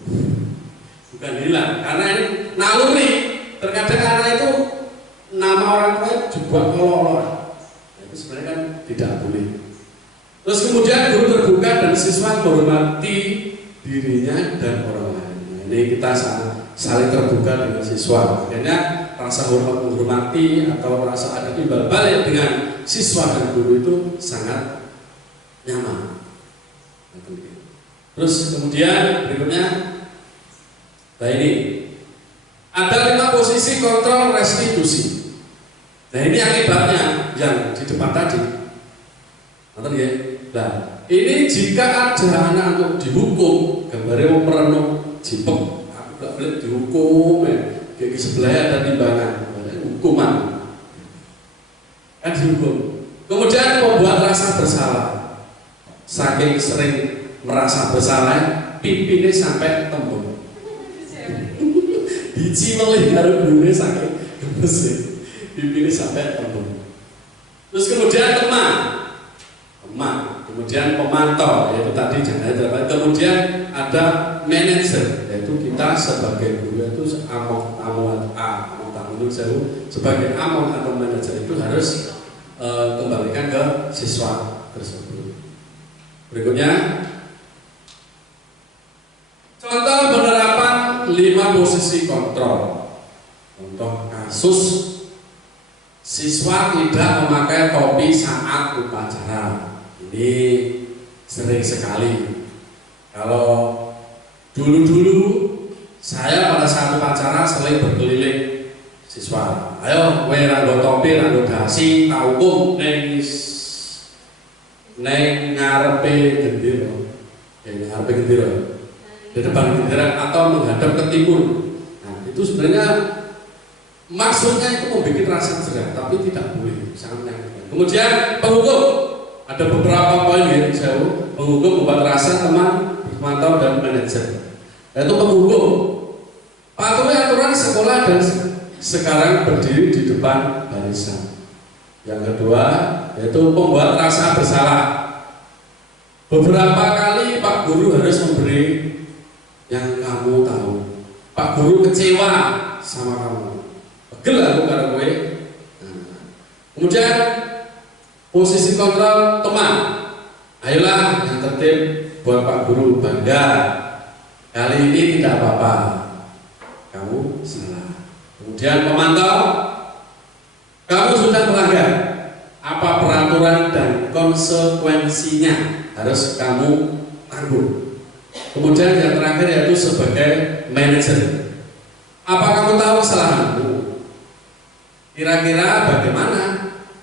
Bukan hilang, karena ini naluri. Terkadang anak itu nama orang tua juga kolor. Nah, itu sebenarnya kan tidak boleh. Terus kemudian guru terbuka dan siswa menghormati dirinya dan orang lain. Nah, ini kita saling terbuka dengan siswa. Akhirnya rasa hormat menghormati atau rasa ada timbal balik dengan siswa dan guru itu sangat nyaman. Terus kemudian berikutnya, nah ini ada 5 posisi kontrol restitusi. Nah ini akibatnya yang di depan tadi. Nonton ya. Nah, ini jika ada anak untuk dihukum, gambarnya mau merenung jipek, aku gak boleh dihukum ya. Kayak sebelah ada timbangan, hukuman kan dihukum. Kemudian membuat rasa bersalah. Saking sering merasa bersalah, pipinya sampai tembung. Dicimelih karo gurune saking gemes, pipinya sampai tembung. Terus kemudian teman, kemudian pemantau, yaitu tadi jangan. Kemudian ada manajer, yaitu kita sebagai guru itu sebagai amon atau manajer itu harus kembalikan ke siswa tersebut. Berikutnya, contoh penerapan 5 posisi kontrol. Contoh kasus siswa tidak memakai topi saat upacara. Ini sering sekali. Kalau dulu saya pada saat upacara sering berkeliling siswa. Ayo, kowe ranggo topi, ranggo dasi, tak hukum neng ngarepe gendera. Ngarepe gendera. Di depan gendera atau menghadap ke timur. Nah, itu sebenarnya maksudnya itu membuat rasa jerak, tapi tidak boleh, sangat menyakitkan. Kemudian penghukum, ada beberapa poin yang saya penghukum membuat rasa teman, pemantau dan manajer. Yaitu penghukum, patuhi aturan sekolah dan sekarang berdiri di depan barisan. Yang kedua, yaitu membuat rasa bersalah. Beberapa kali Pak Guru harus memberi yang kamu tahu. Pak Guru kecewa sama kamu. Pegel aku karo kowe. Kemudian posisi kontrol teman. Ayolah yang tertib buat Pak Guru bangga. kali ini tidak apa-apa, kamu salah. Kemudian pemantau, kamu sudah melanggar, apa peraturan dan konsekuensinya harus kamu tanggung. Kemudian yang terakhir yaitu sebagai manajer, apa kamu tahu kesalahanmu? Kira-kira bagaimana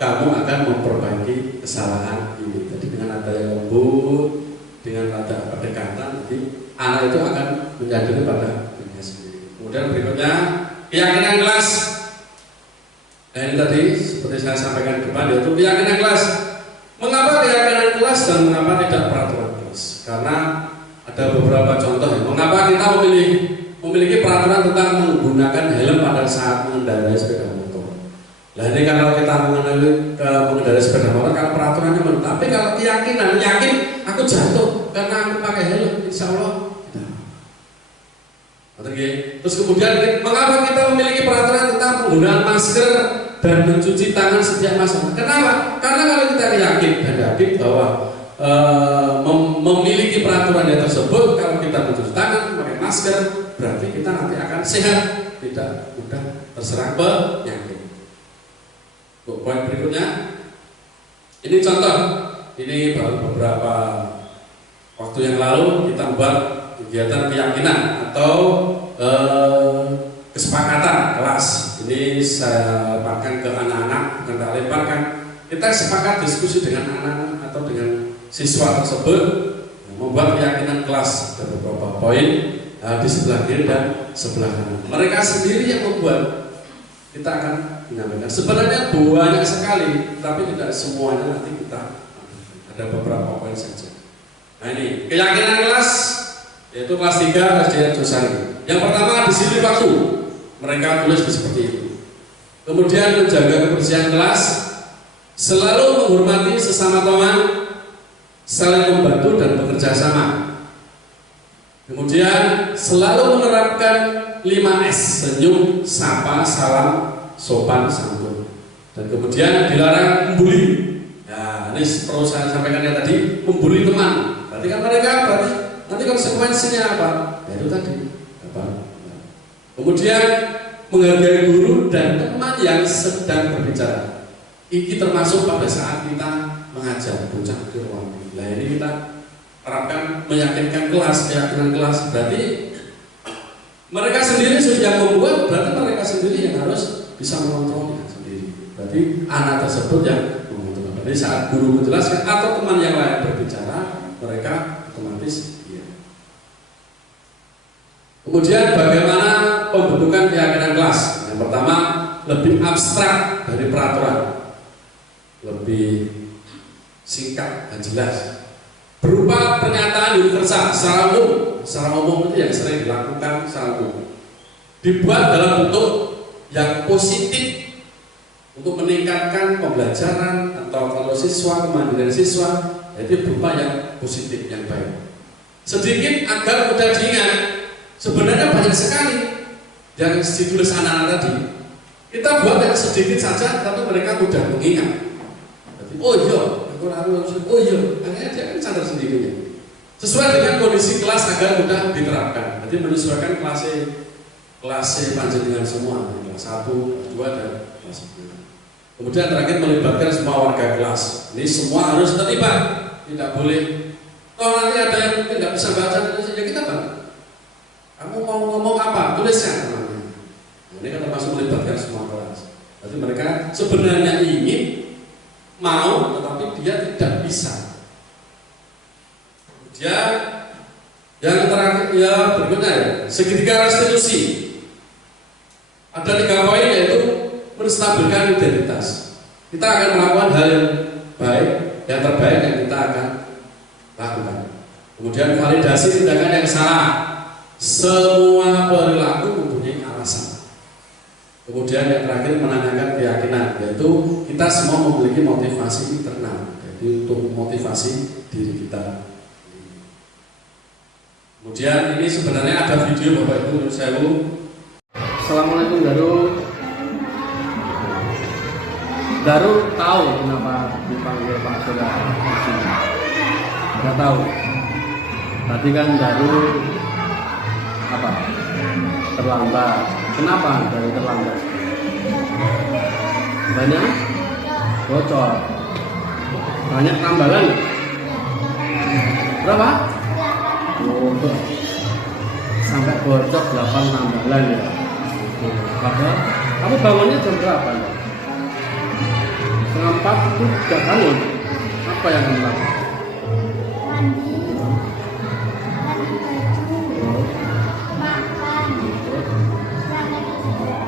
kamu akan memperbaiki kesalahan ini? Jadi dengan ada yang lembut, dengan ada pendekatan, jadi anak itu akan menyadari pada dirinya sendiri. Kemudian berikutnya keyakinan kelas. Nah ini tadi seperti saya sampaikan ke depan, yaitu keyakinan kelas. Mengapa keyakinan kelas dan mengapa tidak peraturan kelas? Karena ada beberapa contoh ya. Mengapa kita memiliki peraturan tentang menggunakan helm pada saat mengendarai sepeda motor. Nah ini kalau kita mengendarai sepeda motor, kalau peraturannya menurut, tapi kalau keyakinan, yakin aku jatuh karena aku pakai helm, insya Allah tidak. Terus kemudian mengapa kita memiliki peraturan tentang penggunaan masker dan mencuci tangan setiap masa? Kenapa? Karena kalau kita yakin dan yakin bahwa memiliki peraturan yang tersebut, kalau kita mencuci tangan, pakai masker, berarti kita nanti akan sehat, tidak mudah terserang penyakit. Poin berikutnya, ini contoh, ini baru beberapa waktu yang lalu kita buat kegiatan keyakinan atau kesepakatan kelas. Ini saya lemparkan ke anak-anak, bukan tak lemparkan. Kita sepakat diskusi dengan anak-anak atau dengan siswa tersebut, membuat keyakinan kelas. Ada beberapa poin di sebelah kiri dan sebelah kanan. Mereka sendiri yang membuat. Kita akan menyampaikan. Sebenarnya banyak sekali, tapi tidak semuanya nanti kita ada beberapa poin saja. Nah ini keyakinan kelas, yaitu kelas 3 SD Josari. Yang pertama disiplin waktu, mereka tulis seperti itu. Kemudian menjaga kebersihan kelas, selalu menghormati sesama teman, saling membantu dan bekerja sama. Kemudian selalu menerapkan 5S, senyum, sapa, salam, sopan, santun. Dan kemudian dilarang membuli. Nah, ini perlu saya sampaikan yang tadi, membuli teman. Berarti kan mereka nanti konsekuensinya apa? Ya itu tadi. Apa? Kemudian menghargai guru dan teman yang sedang berbicara. Ini termasuk pada saat kita mengajar bocah di ruang. Nah ini kita terapkan meyakinkan kelas, keyakinan kelas. Berarti mereka sendiri yang membuat, berarti mereka sendiri yang harus bisa mengontrolnya sendiri. Berarti anak tersebut yang mengontrol. Jadi saat guru menjelaskan atau teman yang lain berbicara, mereka otomatis iya. Kemudian bagaimana pembentukan keyakinan kelas? Yang pertama lebih abstrak dari peraturan, lebih singkat dan jelas, berupa pernyataan universal secara umum. Secara umum itu yang sering dilakukan secara umum, dibuat dalam bentuk yang positif untuk meningkatkan pembelajaran atau kalau siswa, kemandirian siswa, itu berupa yang positif, yang baik. Sedikit agar mudah diingat. Sebenarnya banyak sekali yang ditulis anak-anak tadi. Kita buat yang sedikit saja, tapi mereka mudah mengingat. Jadi, oh iya, oh iya, akhirnya dia kan sadar sendirinya. Sesuai dengan kondisi kelas agar mudah diterapkan. Jadi menyesuaikan kelas panjenengan semua, kelas 1, kelas 2 dan kelas 9. Kemudian terakhir melibatkan semua warga kelas. Ini semua harus terlibat, tidak boleh. Kalau nanti ada yang mungkin tidak bisa baca tulis, ya kita bantu. Kamu mau ngomong apa? Tulisnya namanya. Nah, ini kan termasuk melibatkan semua kelas. Jadi mereka sebenarnya ingin mau, tetapi dia tidak bisa. Kemudian yang terakhir ya berikutnya ya, segitiga restitusi. Ada 3 poin yaitu menstabilkan identitas. Kita akan melakukan hal yang baik, yang terbaik yang kita akan lakukan. Kemudian validasi tindakan yang salah. Semua perilaku mempunyai alasan. Kemudian yang terakhir menanyakan keyakinan, yaitu kita semua memiliki motivasi internal, jadi untuk memotivasi diri kita. Kemudian ini sebenarnya ada video Bapak Ibu menurut saya. Assalamualaikum Daru. Daru tahu kenapa dipanggil Pak Saudara? Tidak tahu. Tadi kan Daru apa? Terlambat. Kenapa dari terlambat? Banyak bocor. Banyak tambalan. Berapa? Oh, sampai bocor 8 tambalan ya. Padahal kamu bangunnya jam berapa? Ya? 3:30 itu tidak bangun. Apa yang kamu lakukan?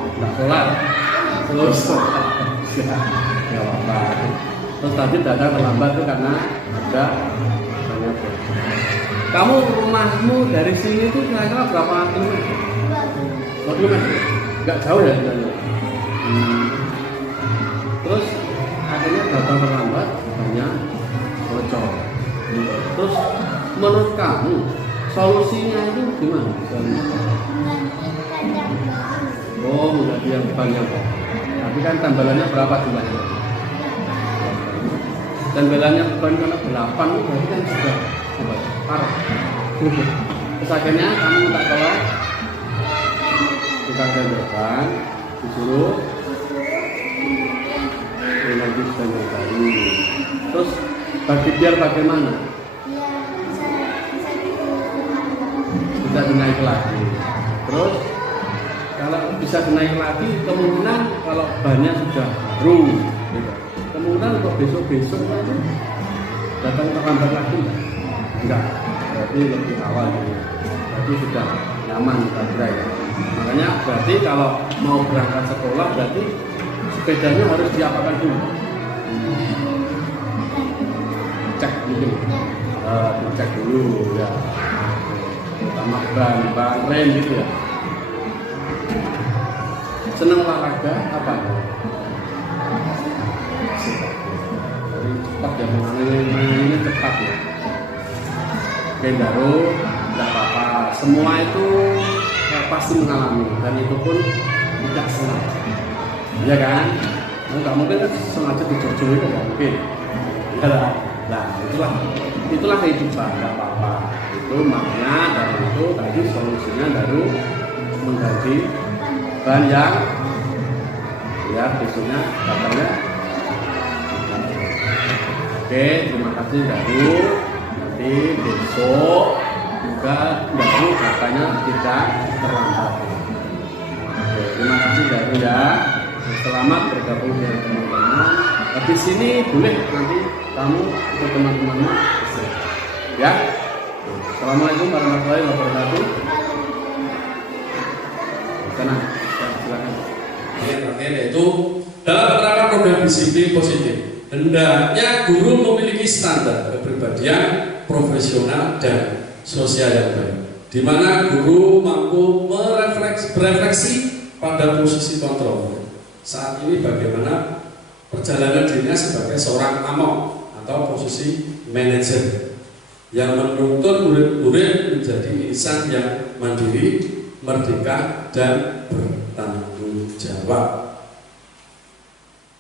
Tidak sholat. Terus ya apa? Terus tadi datang terlambat itu karena ada banyak. Kamu rumahmu dari sini itu kira-kira berapa kilometer? 2 kilometer? Enggak jauh ya sebenarnya. Terus akhirnya datang terlambat banyak bocor. Terus menurut kamu solusinya itu gimana? Oh, udah dia banyak. Tapi kan tambalannya berapa jumlahnya? Tambalannya bukan karena 8 itu berarti kan sudah parah. Terus akhirnya kamu minta tolong kita gandakan, disuruh lagi gandakan. Terus biar bagaimana? Bisa dinaik lagi. Terus kalau bisa dinaik lagi, kemungkinan kalau bannya sudah baru, gitu. Kemungkinan untuk besok-besok nanti datang terlambat lagi enggak, berarti lebih awal gitu. Berarti sudah nyaman kira ya. Makanya berarti kalau mau berangkat sekolah berarti sepedanya harus diapakan dulu. Cek dulu, cek dulu ya. Pertama ban rem gitu ya. Senang olahraga apa? Jadi cepat ya, mainnya cepat ya. Gendaro, tidak apa-apa. Semua itu pasti mengalami dan itu pun tidak sengaja. Iya kan? Nggak mungkin kan sengaja dijojol itu nggak mungkin. Ya lah. Nah itulah kehidupan, nggak apa-apa. Itu makna dari itu tadi solusinya baru mengganti ban yang ya besoknya datangnya. Oke, terima kasih Daru. Nanti besok juga Daru katanya tidak terlambat. Oke, terima kasih Daru ya. Selamat bergabung dengan teman-teman. Habis ini boleh nanti kamu ke teman-temanmu ya. Assalamualaikum warahmatullahi wabarakatuh. Tenang, silakan. Yang terakhir yaitu dalam beberapa program disiplin positif, hendaknya guru memiliki standar kepribadian profesional dan sosial yang baik, di mana guru mampu berefleksi pada posisi kontrol. Saat ini bagaimana perjalanan dirinya sebagai seorang amok atau posisi manajer yang menuntut murid-murid menjadi insan yang mandiri, merdeka, dan bertanggung jawab.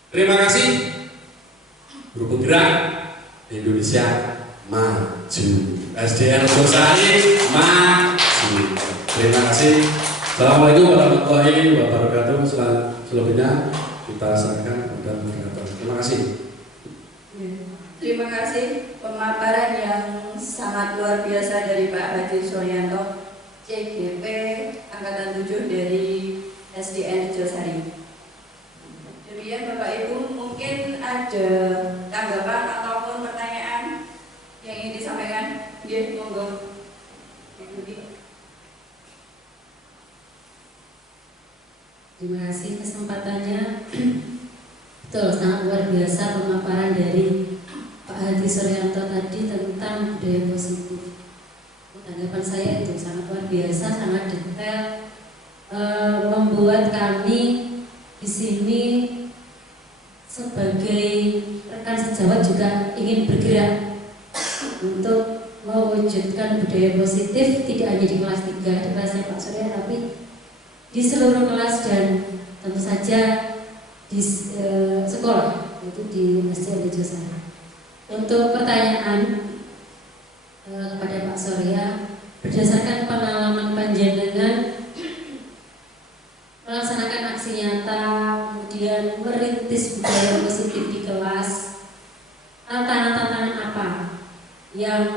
Terima kasih. Guru Penggerak Indonesia Maju, SDN Sosari Maju. Terima kasih. Assalamualaikum warahmatullahi wabarakatuh. Selebihnya kita serahkan kepada moderator. Terima kasih. Terima kasih pemaparan yang sangat luar biasa dari Pak Haji Suryanto, CGP Angkatan 7 dari SDN Josari. Demikian Bapak Ibu, mungkin ada tanggapan ataupun pertanyaan yang ingin disampaikan. Ya, monggo. Terima kasih kesempatannya. Betul, sangat luar biasa pemaparan dari Pak Haji Suryanto tadi tentang budaya positif. Tanggapan saya itu sangat luar biasa, sangat detail, membuat kami di sini sebagai rekan sejawat juga ingin bergerak untuk mewujudkan budaya positif tidak hanya di kelas 3 di kelasnya Pak Surya, tapi di seluruh kelas dan tentu saja di sekolah, yaitu di SDN Josari. Untuk pertanyaan kepada Pak Surya, berdasarkan pengalaman panjenengan melaksanakan aksi nyata, kemudian merintis budaya positif di kelas, tantangan-tantangan apa yang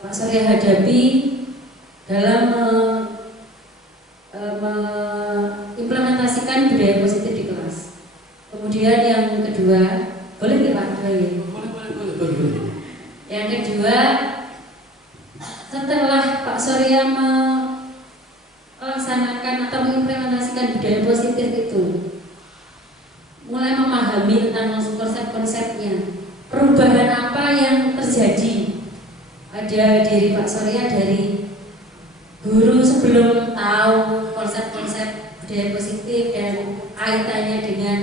Pak Surya hadapi dalam mengimplementasikan budaya positif di kelas. Kemudian yang kedua, boleh nggak Pak? Boleh. Yang kedua, setelah Pak Surya melaksanakan atau mengimplementasikan budaya positif itu, mulai memahami tentang konsep-konsepnya, perubahan apa yang terjadi pada diri Pak Surya dari guru sebelum tahu konsep-konsep budaya positif dan kaitannya dengan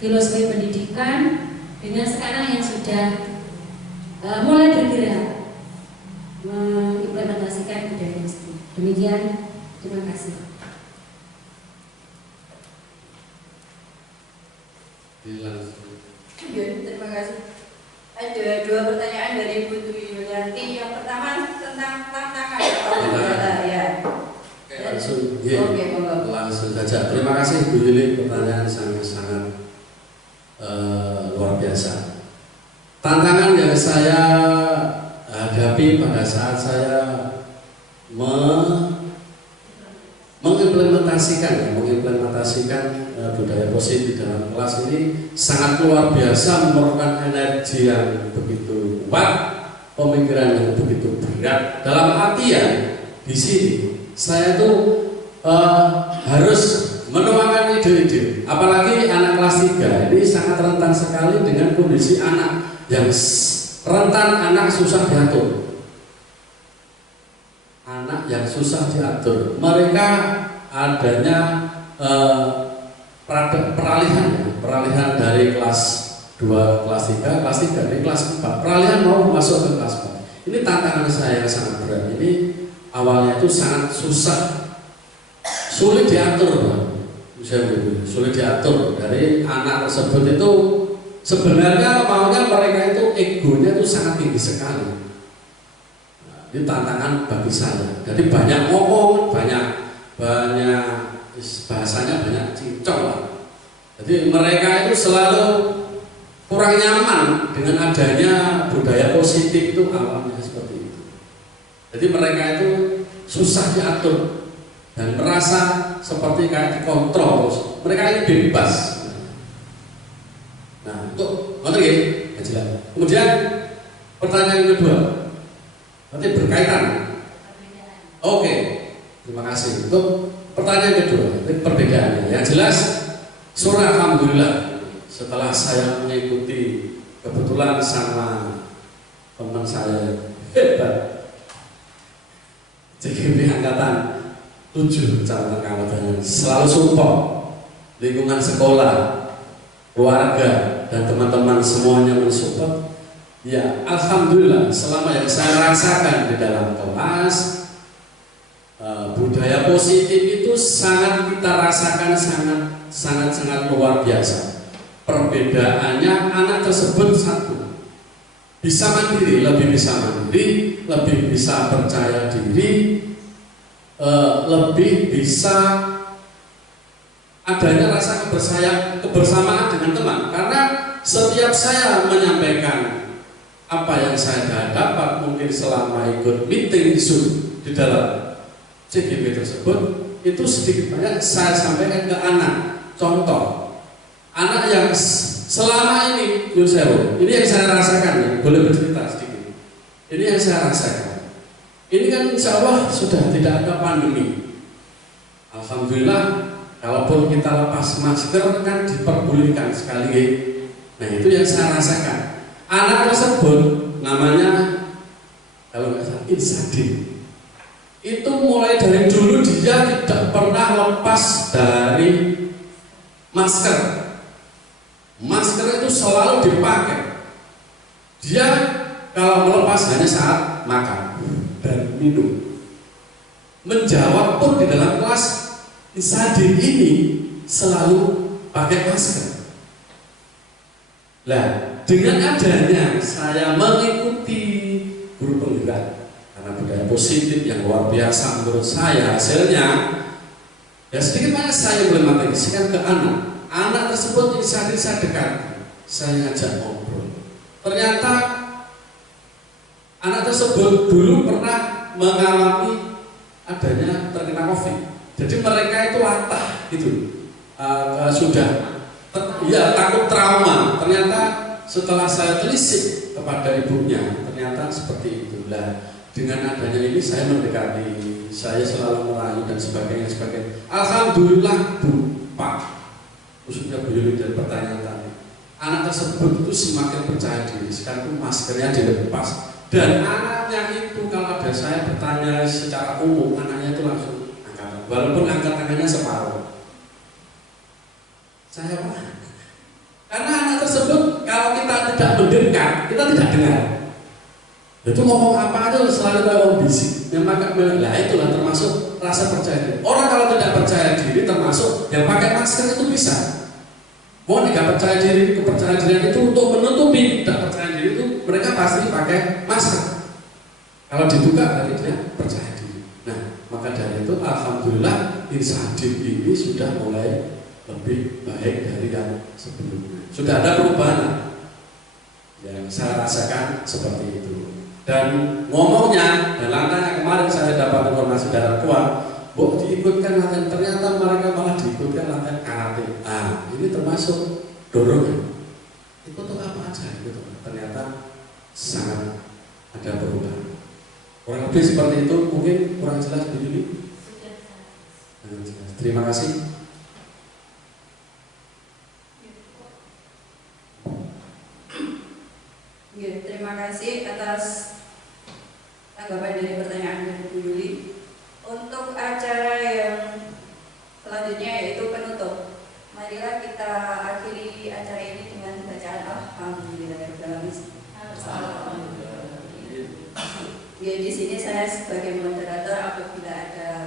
filosofi pendidikan, dengan sekarang yang sudah mulai bergerak mengimplementasikan budaya positif. Demikian, terima kasih. Terima kasih. Ada dua pertanyaan dari Bu Dwi Yulianti. Yang pertama tentang tantangan ya. Langsung, langsung saja. Terima kasih Bu Yuli, pertanyaan sangat-sangat luar biasa. Tantangan yang saya hadapi pada saat saya mengimplementasikan budaya positif dalam kelas ini sangat luar biasa, memerlukan energi yang begitu kuat, pemikiran yang begitu berat. Dalam artian di sini saya tuh harus menuangkan ide-ide, apalagi anak kelas 3 ini sangat rentan sekali dengan kondisi anak yang rentan, anak susah diatur. Anak yang susah diatur, mereka adanya peralihan dari kelas 2, kelas 3, kelas 3 dari kelas 4, peralihan mau masuk ke kelas 4. Ini tantangan saya yang sangat berat. Ini awalnya itu sangat susah, sulit diatur, sulit diatur. Dari anak tersebut itu sebenarnya maunya mereka itu egonya itu sangat tinggi sekali. Ini tantangan bagi saya. Jadi banyak ngomong, banyak bahasanya banyak cincong lah. Jadi mereka itu selalu kurang nyaman dengan adanya budaya positif itu awalnya seperti itu. Jadi mereka itu susah diatur dan merasa seperti kayak dikontrol. Mereka ini bebas. Nah, untuk kemudian pertanyaan kedua. Nanti berkaitan. Oke, terima kasih. Untuk pertanyaan kedua, perbedaannya. Yang jelas, surah alhamdulillah. Setelah saya mengikuti kebetulan sama teman saya hebat, JGP angkatan 7 Kecamatan Kabupaten, selalu support lingkungan sekolah, keluarga dan teman-teman semuanya mensupport. Ya, alhamdulillah selama yang saya rasakan di dalam kelas, budaya positif itu sangat kita rasakan sangat luar biasa. Perbedaannya anak tersebut satu, bisa mandiri, lebih bisa percaya diri, lebih bisa adanya rasa kebersamaan dengan teman. Karena setiap saya menyampaikan apa yang saya dapat mungkin selama ikut meeting di dalam CGP tersebut, itu sedikit banyak saya sampaikan ke anak. Contoh, anak yang selama ini ini yang saya rasakan ya, boleh bercerita sedikit. Ini yang saya rasakan. Ini kan insya Allah sudah tidak ada pandemi. Alhamdulillah, kalaupun kita lepas masker kan diperbolehkan sekali. Nah, itu yang saya rasakan. Anak tersebut namanya, kalau nggak salah, Insadin. Itu mulai dari dulu dia tidak pernah lepas dari masker. Masker itu selalu dipakai. Dia kalau melepas hanya saat makan dan minum. Menjawab pun di dalam kelas, Insadin ini selalu pakai masker. Nah, dengan adanya saya mengikuti guru penggerak, karena budaya positif yang luar biasa menurut saya hasilnya ya sedikit banyak saya implementasikan ke anak tersebut ini saya dekat, saya ajak ngobrol. Ternyata anak tersebut dulu pernah mengalami adanya terkena COVID, jadi mereka itu latah gitu, sudah takut trauma. Ternyata setelah saya telisik kepada ibunya, ternyata seperti itulah. Dengan adanya ini saya mendekati, saya selalu merayu dan sebagainya. Alhamdulillah Bu, Pak, khususnya Bu Yuli dari pertanyaan tadi, anak tersebut itu semakin percaya diri. Sekarang itu maskernya dilepas dan anaknya itu kalau ada saya bertanya secara umum, anaknya itu langsung angkat, walaupun angkat tangannya separuh. Saya Pak, karena anak tersebut kalau kita tidak mendengar, kita tidak dengar. Itu ngomong apa aja selalu ngomong bisik. Nah itulah termasuk rasa percaya diri. Orang kalau tidak percaya diri termasuk yang pakai masker itu bisa. Mau tidak percaya diri, kepercayaan diri itu untuk menutupi tidak percaya diri itu mereka pasti pakai masker. Kalau dibuka berarti dia percaya diri. Nah maka dari itu alhamdulillah Insahadir ini sudah mulai lebih baik dari yang sebelumnya. Sudah ada perubahan yang saya rasakan seperti itu. Dan ngomongnya dan langkahnya kemarin saya dapat informasi dari kuat, Bu diikutkan latihan, ternyata mereka malah diikutkan latihan karate. Ah, ini termasuk dorongan. Itu untuk apa aja gitu. Ternyata sangat ada perubahan. Kurang lebih seperti itu, mungkin kurang jelas begini. Terima kasih. Ya, terima kasih atas tanggapan dari pertanyaan dari Bu Yuli. Untuk acara yang selanjutnya yaitu penutup, marilah kita akhiri acara ini dengan bacaan Alhamdulillahirobbilalamin. Ya, di sini saya sebagai moderator apabila ada